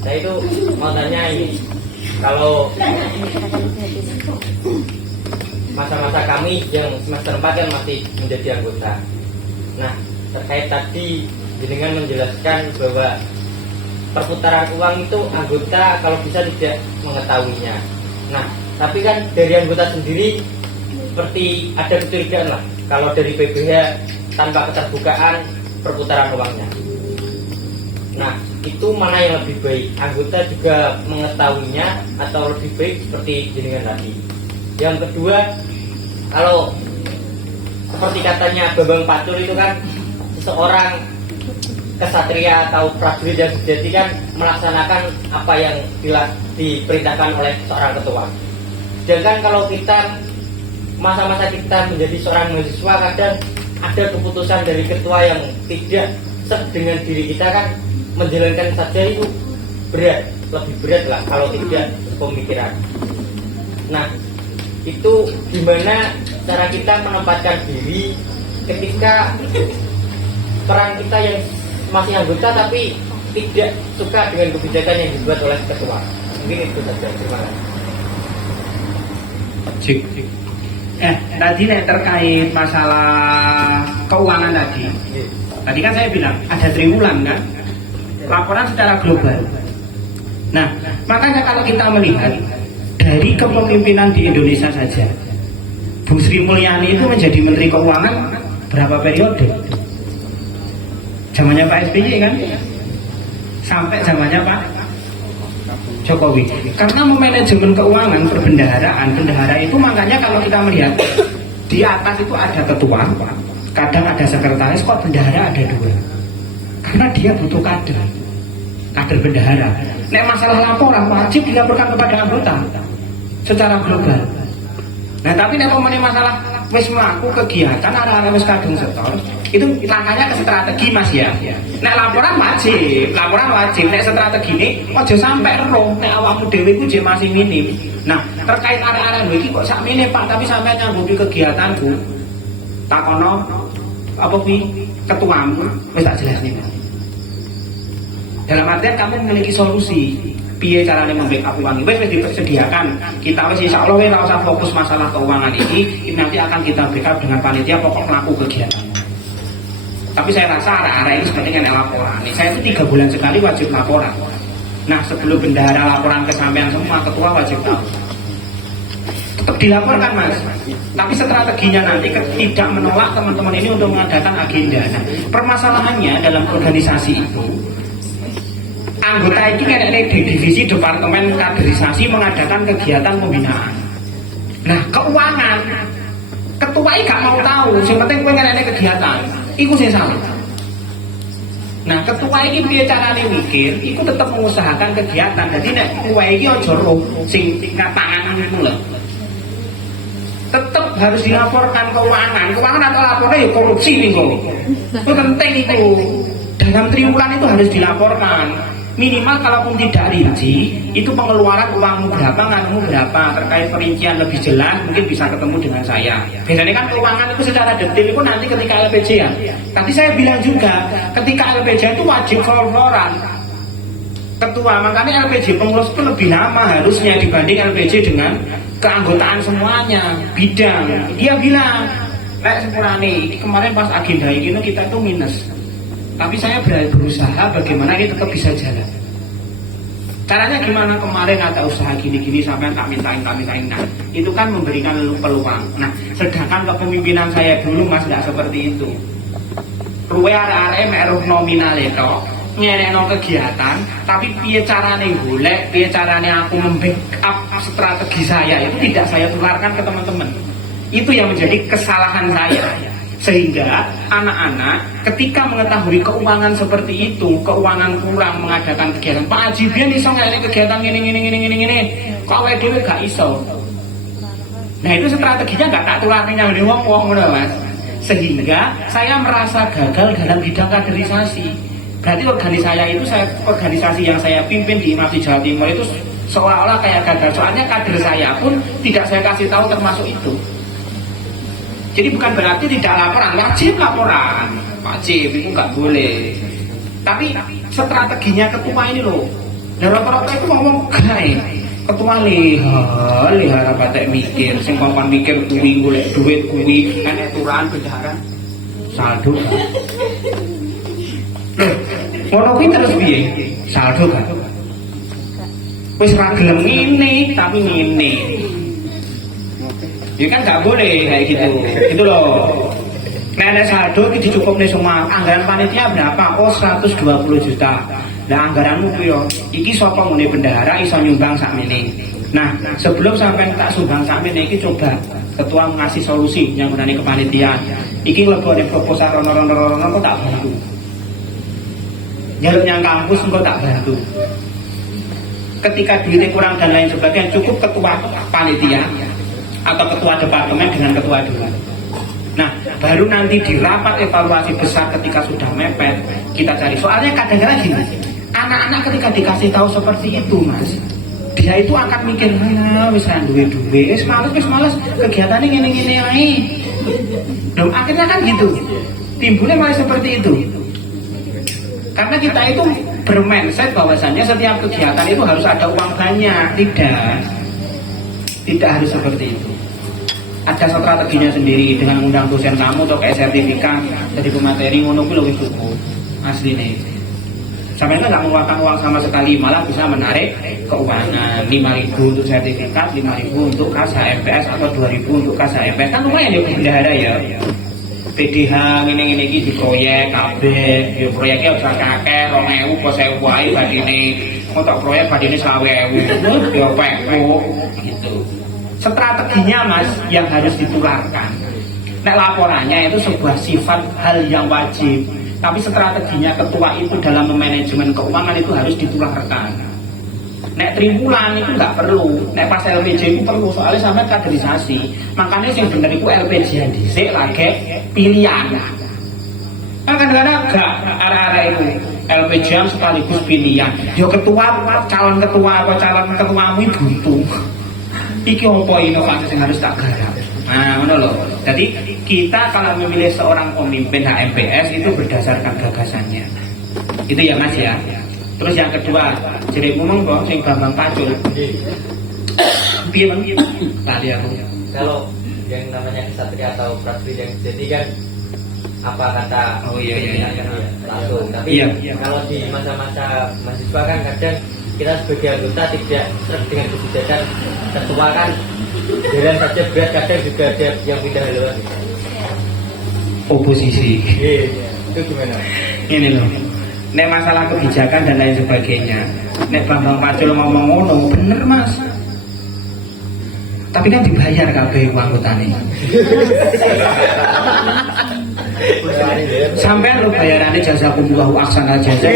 Saya itu mau tanya ini, kalau masa-masa kami yang semester 4 kan masih menjadi anggota. Nah, terkait tadi dengan menjelaskan bahwa perputaran uang itu anggota kalau bisa tidak mengetahuinya. Nah, tapi kan dari anggota sendiri seperti ada kecurigaan lah kalau dari PBH tanpa keterbukaan perputaran uangnya. Nah, itu mana yang lebih baik? Anggota juga mengetahuinya atau lebih baik seperti jenengan tadi? Yang kedua, kalau seperti katanya Bambang Pacul itu kan seseorang kesatria atau prajurit yang sejati kan melaksanakan apa yang diperintahkan oleh seorang ketua. Sedangkan kalau kita masa-masa kita menjadi seorang mahasiswa, kadang ada keputusan dari ketua yang tidak set dengan diri kita kan menjalankan saja itu berat, lebih berat lah kalau tidak pemikiran. Nah, itu gimana cara kita menempatkan diri ketika peran kita yang masih anggota tapi tidak suka dengan kebijakan yang dibuat oleh ketua. Mungkin itu saja. Terima kasih. Tadi terkait masalah keuangan tadi. Tadi kan saya bilang ada triwulan kan, laporan secara global. Nah, makanya kalau kita melihat dari kepemimpinan di Indonesia saja, Bu Sri Mulyani itu menjadi Menteri Keuangan berapa periode? Zamannya Pak SBY kan, sampai zamannya Pak Jokowi. Karena manajemen keuangan bendahara itu, makanya kalau kita melihat di atas itu ada ketua, kadang ada sekretaris, kok bendahara ada 2. Karena dia butuh kader bendahara. Nek masalah laporan wajib dilaporkan kepada anggota secara global. Nah, tapi nek masalah wis mlaku kegiatan arah-arah wis kadung setor, itu langkahnya ke strategi Mas ya. Nek laporan wajib. Nek strategi ini aja sampai roh nek awakmu dhewe ku jek masih minim. Nah, terkait arah-arah lho iki kok sakmene Pak, tapi sampai nyanggupi kegiatanku. Takono apa kuwi ketuamu wis tak jelasne. Dalam artian kamu memiliki solusi. Piye caranya membackup uang wis disediakan. Kita wis insyaallah ora usah fokus masalah keuangan ini nanti akan kita backup dengan panitia pokok pelaku kegiatan. Tapi saya rasa arah-arah ini sepertinya laporan. Saya itu 3 bulan sekali wajib laporan. Nah, sebelum bendahara laporan ke sampean semua, ketua wajib tahu. Tetap dilaporkan Mas. Tapi strateginya nanti tidak menolak teman-teman ini untuk mengadakan agenda. Nah, permasalahannya dalam organisasi itu anggota ini kan di divisi departemen kaderisasi mengadakan kegiatan pembinaan. Nah, keuangan ketua ini gak mau tahu, yang penting pengen ada kegiatan. Iku sing salah. Nah, ketua ini piye carane mikir, iku tetap mengusahakan kegiatan. Jadi nek ketua iki aja roh sing ngatangan itu lho. Tetap harus dilaporkan keuangan. Keuangan atau lapornya ya korupsi nih kok. Itu penting itu. Dalam triwulan itu harus dilaporkan. Minimal kalaupun tidak rinci, itu pengeluaran uangmu berapa, nganumu berapa, terkait perincian lebih jelas mungkin bisa ketemu dengan saya. Biasanya kan keuangan itu secara detail itu nanti ketika LPJ ya. Tapi saya bilang juga, ketika LPJ itu wajib for-foran ketua, makanya LPJ pengurus itu lebih lama harusnya dibanding LPJ dengan keanggotaan semuanya, bidang. Dia bilang, kayak sepurane, kemarin pas agenda ini kita itu minus. Tapi saya berusaha bagaimana ini tetap bisa jalan. Caranya gimana? Kemarin ada usaha gini-gini sampai tak mintain. Nah, itu kan memberikan peluang. Nah, sedangkan kepemimpinan saya dulu Mas tidak seperti itu. Ruwe arek-arek meruh nominal itu nyerekno kegiatan, tapi piye carane golek, piye carane aku membackup strategi saya itu tidak saya tularkan ke teman-teman. Itu yang menjadi kesalahan saya. Sehingga anak-anak ketika mengetahui keuangan seperti itu, keuangan kurang mengadakan kegiatan. Pak Haji biyen iso ngene kegiatan ngene. Kok awake dhewe gak iso. Nah, itu strateginya gak tak tularne nang wong-wong ngono Mas. Sehingga saya merasa gagal dalam bidang kaderisasi. Berarti organisasi yang saya pimpin di IMAFI Jawa Timur itu seolah-olah kayak gagal. Soalnya kader saya pun tidak saya kasih tahu termasuk itu. Jadi bukan berarti tidak laporan, wajib laporan, wajib itu nggak boleh. Tapi strateginya ketua ini loh, dan rata-rata itu ngomong gay, ketua liha rapatek mikir, sing kongkon mikir kuwi golek duit kuwi, kan aturan bendaran, saldo kan. Loh, ngono kuwi terus piye? Saldo kan. Wis ra gelem ngene tapi ngene. Ya kan nggak boleh kayak gitu. Gitu loh. Nenek saldo iki dicukupne semua. Anggaran panitia berapa? Oh 120 juta. Nah anggaranmu piro? Iki sapa ngene bendahara iso nyumbang sakmene. Nah, sebelum sampai tak sumbang sakmene iki coba ketua ngasih solusi yang mengenai kepanitiaan. Iki lebone proposal rono-rono kok tak bantu. Jaluk yang kampus kok tak bantu. Ketika duitnya kurang dan lain sebagainya, cukup ketua panitia atau ketua departemen dengan ketua dulu. Nah, baru nanti di rapat evaluasi besar ketika sudah mepet, kita cari. Soalnya kadang-kadang gini, anak-anak ketika dikasih tahu seperti itu, Mas, dia itu akan mikir, wis ra duwe-duwe, wis males kegiatannya ngene-ngene ae. Loh, akhirnya kan gitu. Timbulnya malah seperti itu. Karena kita itu bermindset bahwasannya setiap kegiatan itu harus ada uang banyak. Tidak harus seperti itu. Ada strateginya sendiri dengan undang dosen kamu atau kayak sertifikat jadi pemateri ngono kuwi lebih cukup asline. Sampai nggak mengeluarkan uang sama sekali, malah bisa menarik keuangan 5.000 untuk sertifikat, 5.000 untuk kas HMPS atau 2.000 untuk kas HMPS, kan lumayan ya bendahara ya. PDH ngene-ngene iki di proyek kabeh, ya proyeknya usah kakek 2.000 kok 1.000 wae badine. Untuk proyek badine 20.000 ya pekok gitu. Strateginya Mas yang harus ditularkan. Nek laporannya itu sebuah sifat hal yang wajib, tapi strateginya ketua itu dalam manajemen keuangan itu harus ditularkan. Nek triwulan itu nggak perlu, nek pas LPJ itu perlu, soalnya sampai kaderisasi. Makanya sing bener itu LPJ dhisik lagi pilihan. Kan kadang-kadang gak arah-arah itu LPJ sekaligus pilihan. Yo ketua, calon ketua atau calon ketuamu buntu. Iki apa inovasi yang harus tak garap. Nah, ngono loh. Jadi kita kalau memilih seorang pemimpin HMPS itu berdasarkan gagasannya. Itu ya Mas ya. Terus yang kedua, jadi ngomong kok sing Bambang Pacul. Piye Bang? Tadi aku. Kalau yang namanya kesatria atau prajurit yang jadi kan apa kata langsung. Tapi kalau di masa-masa mahasiswa kan kadang kita sebagai anggota tidak serg dengan kebijakan ketua kan jalan saja berat, kadang juga ada yang pindah haluan. Oposisi. Itu gimana? Ini loh. Nek masalah kebijakan dan lain sebagainya, nek Bambang Pacul ngomong ngono, bener Mas. Tapi kan dibayar kabeh anggotane. Sampai lu bayarannya jazakumullahu ahsanal jazaa.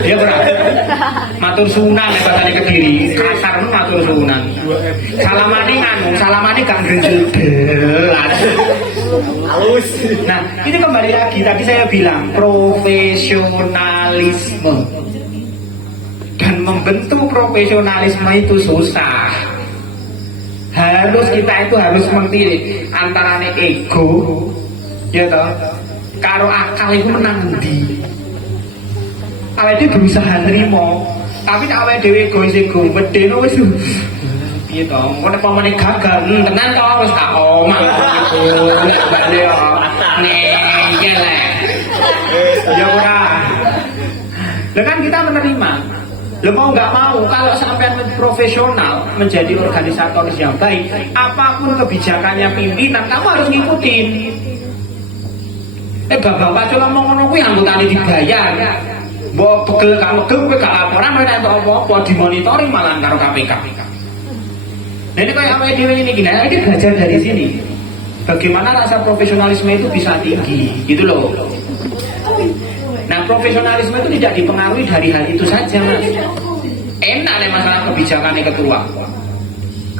Iya berat. Matur sunan nek batane Kediri, kasar lu matur sunan. Salamane gak ngrenjel belas. Halus. Nah, ini kembali lagi tadi saya bilang profesionalisme. Dan membentuk profesionalisme itu susah. Kita itu harus mengerti antara ego, ya toh, karo akal itu menang di. Awake dhewe berusaha nrimo, tapi nek awake dhewe egois medeno wis piye to, nek pamane gagal, tenan to wis tak omah gitu. Nek bali yo ngene. Ya ora. Lah kan kita menerima. Lo mau nggak mau, kalau sampai profesional menjadi organisatoris yang baik, apapun kebijakannya pimpinan, kamu harus ngikutin. Bambang Pacul ngomong ngono kuwi anggotane dibayar. Mbok pegel gak megel kowe gak laporan ora entuk apa-apa, dimonitoring malah karo KPK. Nah ini kayak apa dhewe ini gini, ini belajar dari sini. Bagaimana rasa profesionalisme itu bisa tinggi, gitu loh. Nah profesionalisme itu tidak dipengaruhi dari hal itu saja Mas. Enak nih masalah kebijakan ketua.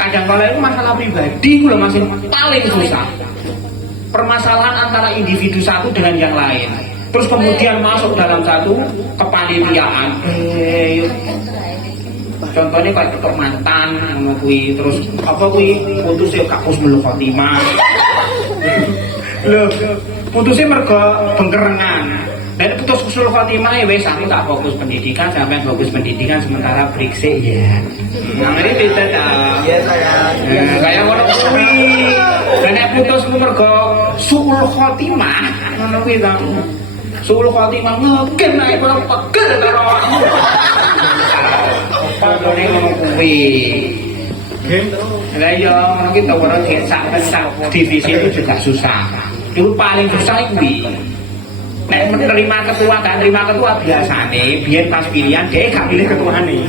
Kadang-kala itu masalah pribadi itu loh masih paling susah. Permasalahan antara individu satu dengan yang lain. Terus kemudian masuk dalam satu kepanitiaan. Contohnya kayak ketok mantan, terus apa kui putusnya kakus melu Khotimah. Loh, putusnya mergo bengkerengan. Dan putus usul Khotimah ya wes aku tak fokus pendidikan sampai fokus pendidikan sementara breksek ya. Nah ini beda dah. Iya sayang. Kayak ngono kuwi. Dan nek putus mergo suul Khotimah, ngono kuwi ta. Suul Khotimah ngeken ae kok pegel karo awakmu. Padane ngono kuwi. Lah iya, ngono ki tawara sak divisi itu juga susah. Itu paling susah iki. Nek menerima ketua gak nerima ketua biasane biyen pas pilihan dia gak pilih ketuane.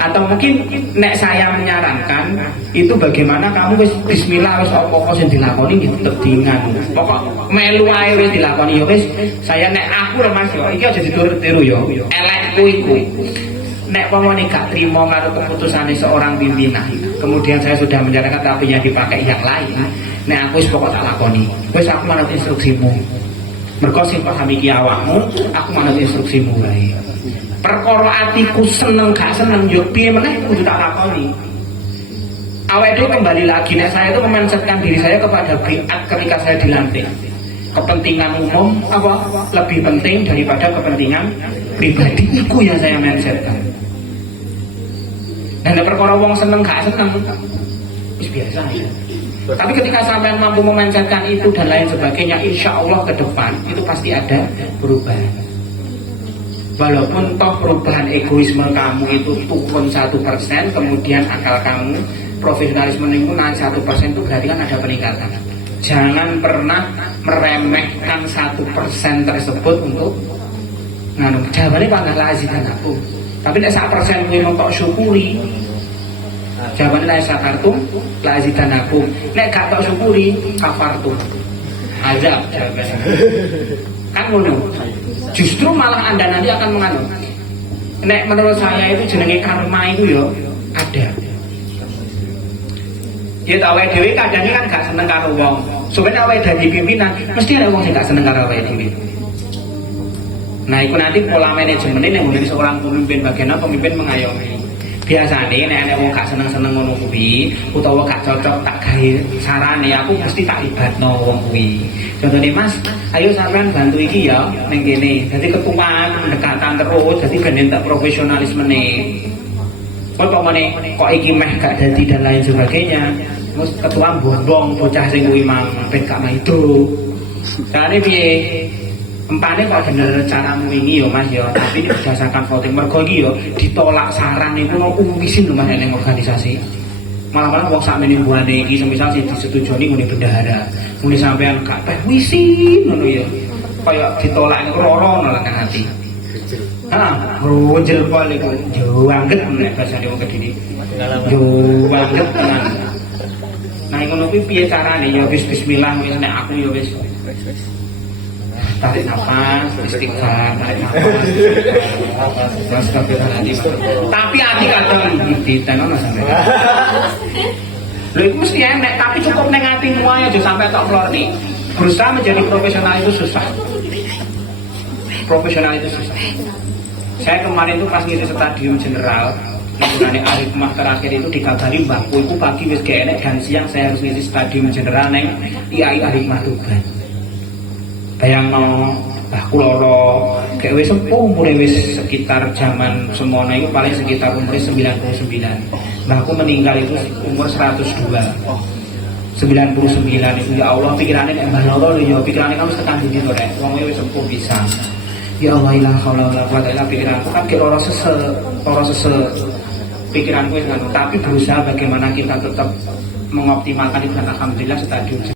Atau mungkin nek saya menyarankan itu bagaimana kamu wis bismillah wis apa-apa sing dilakoni ya tetep diingat. Pokok melu ae wis dilakoni ya wis. Saya nek aku Mas yo iki aja ditiru yo. Elekku iku. Nek pamane gak trimo karo keputusane seorang pimpinan, kemudian saya sudah menyarankan tapi yang dipakai yang lain. Nek aku wis pokok tak lakoni. Wis aku manut instruksimu. Mergo sing pahami ki awakmu, aku manut instruksimu wae. Perkara atiku seneng gak seneng yo piye meneh kudu tak lakoni. Awake dhewe kembali lagi nek saya itu memanfaatkan diri saya kepada biat ketika saya dilantik. Kepentingan umum apa lebih penting daripada kepentingan pribadi, itu yang saya mindsetkan. Dan perkara wong seneng gak seneng wis biasa ya. Tapi ketika sampai mampu memanfaatkan itu dan lain sebagainya, insya Allah ke depan itu pasti ada perubahan. Walaupun toh perubahan egoisme kamu itu turun 1%, kemudian akal kamu, profesionalisme itu naik 1%, itu berarti kan ada peningkatan. Jangan pernah meremehkan 1% tersebut untuk nganu. Jawabannya panggah lazidan aku. Tapi nek 1% kuwi untuk syukuri. Jawabannya la syakartum lazidan aku. Nek gak tok syukuri kafartum. Azab jawabannya. Kan ngono. Justru malah Anda nanti akan menganu. Nek menurut saya itu jenenge karma itu ya ada. Ya awake dhewe kadang kan gak seneng karo wong. Sebenarnya awake dadi pimpinan mesti ada wong sing gak seneng karo awake dhewe. Nah itu nanti pola manajemennya yang menjadi seorang pemimpin bagaimana pemimpin mengayomi. Biasanya nek wong gak seneng-seneng ngono kuwi utawa gak cocok tak gawe sarane aku mesti tak libatno wong kuwi. Contohnya Mas, ayo sampean bantu iki ya ning kene. Dadi ketuaan pendekatan terus dadi ben entek profesionalismene. Kok pamane kok iki meh gak dadi dan lain sebagainya. Terus ketua bombong bocah sing kuwi mang ben gak maido. Carane piye? Empane kok bener caramu ini ya Mas ya, tapi berdasarkan voting mergo iki ya ditolak saran iku ono umisin lho Mas ning organisasi. Malah-malah wong sakmene buane iki semisal sing disetujoni ngene bendahara. Muni sampean gak teh wisin ngono ya. Kaya ditolak niku loro nang hati. Ronjel pol iku jowanget nek basane wong Kediri. Jowanget tenan. Nah ngono kuwi piye carane ya wis bismillah wis nek aku ya wis tarik nafas, istighfar, tarik nafas, tapi hati kadang di tengah sampai. Lho itu mesti enak, tapi cukup neng hatimu aja sampai tak keluar nih. Berusaha menjadi profesional itu susah. Profesional itu susah. Saya kemarin tuh pas ngisi stadium general, mengenai Arifmah terakhir itu dikabari mbakku itu pagi wis gak enak dan siang saya harus ngisi stadium general neng IAI Arifmah Tuban. Bayangno mbahku loro kayak wis sepuh umure wis sekitar zaman semono itu paling sekitar umur 99. Mbahku meninggal itu umur 102. 99 itu ya Allah pikirannya kayak mbah loro ya pikirannya kamu tekan dini to rek wong wis sepuh bisa. Ya Allah la haula wala quwata illa billah pikiranku kan loro sese pikiranku itu tapi berusaha bagaimana kita tetap mengoptimalkan itu dan alhamdulillah stadium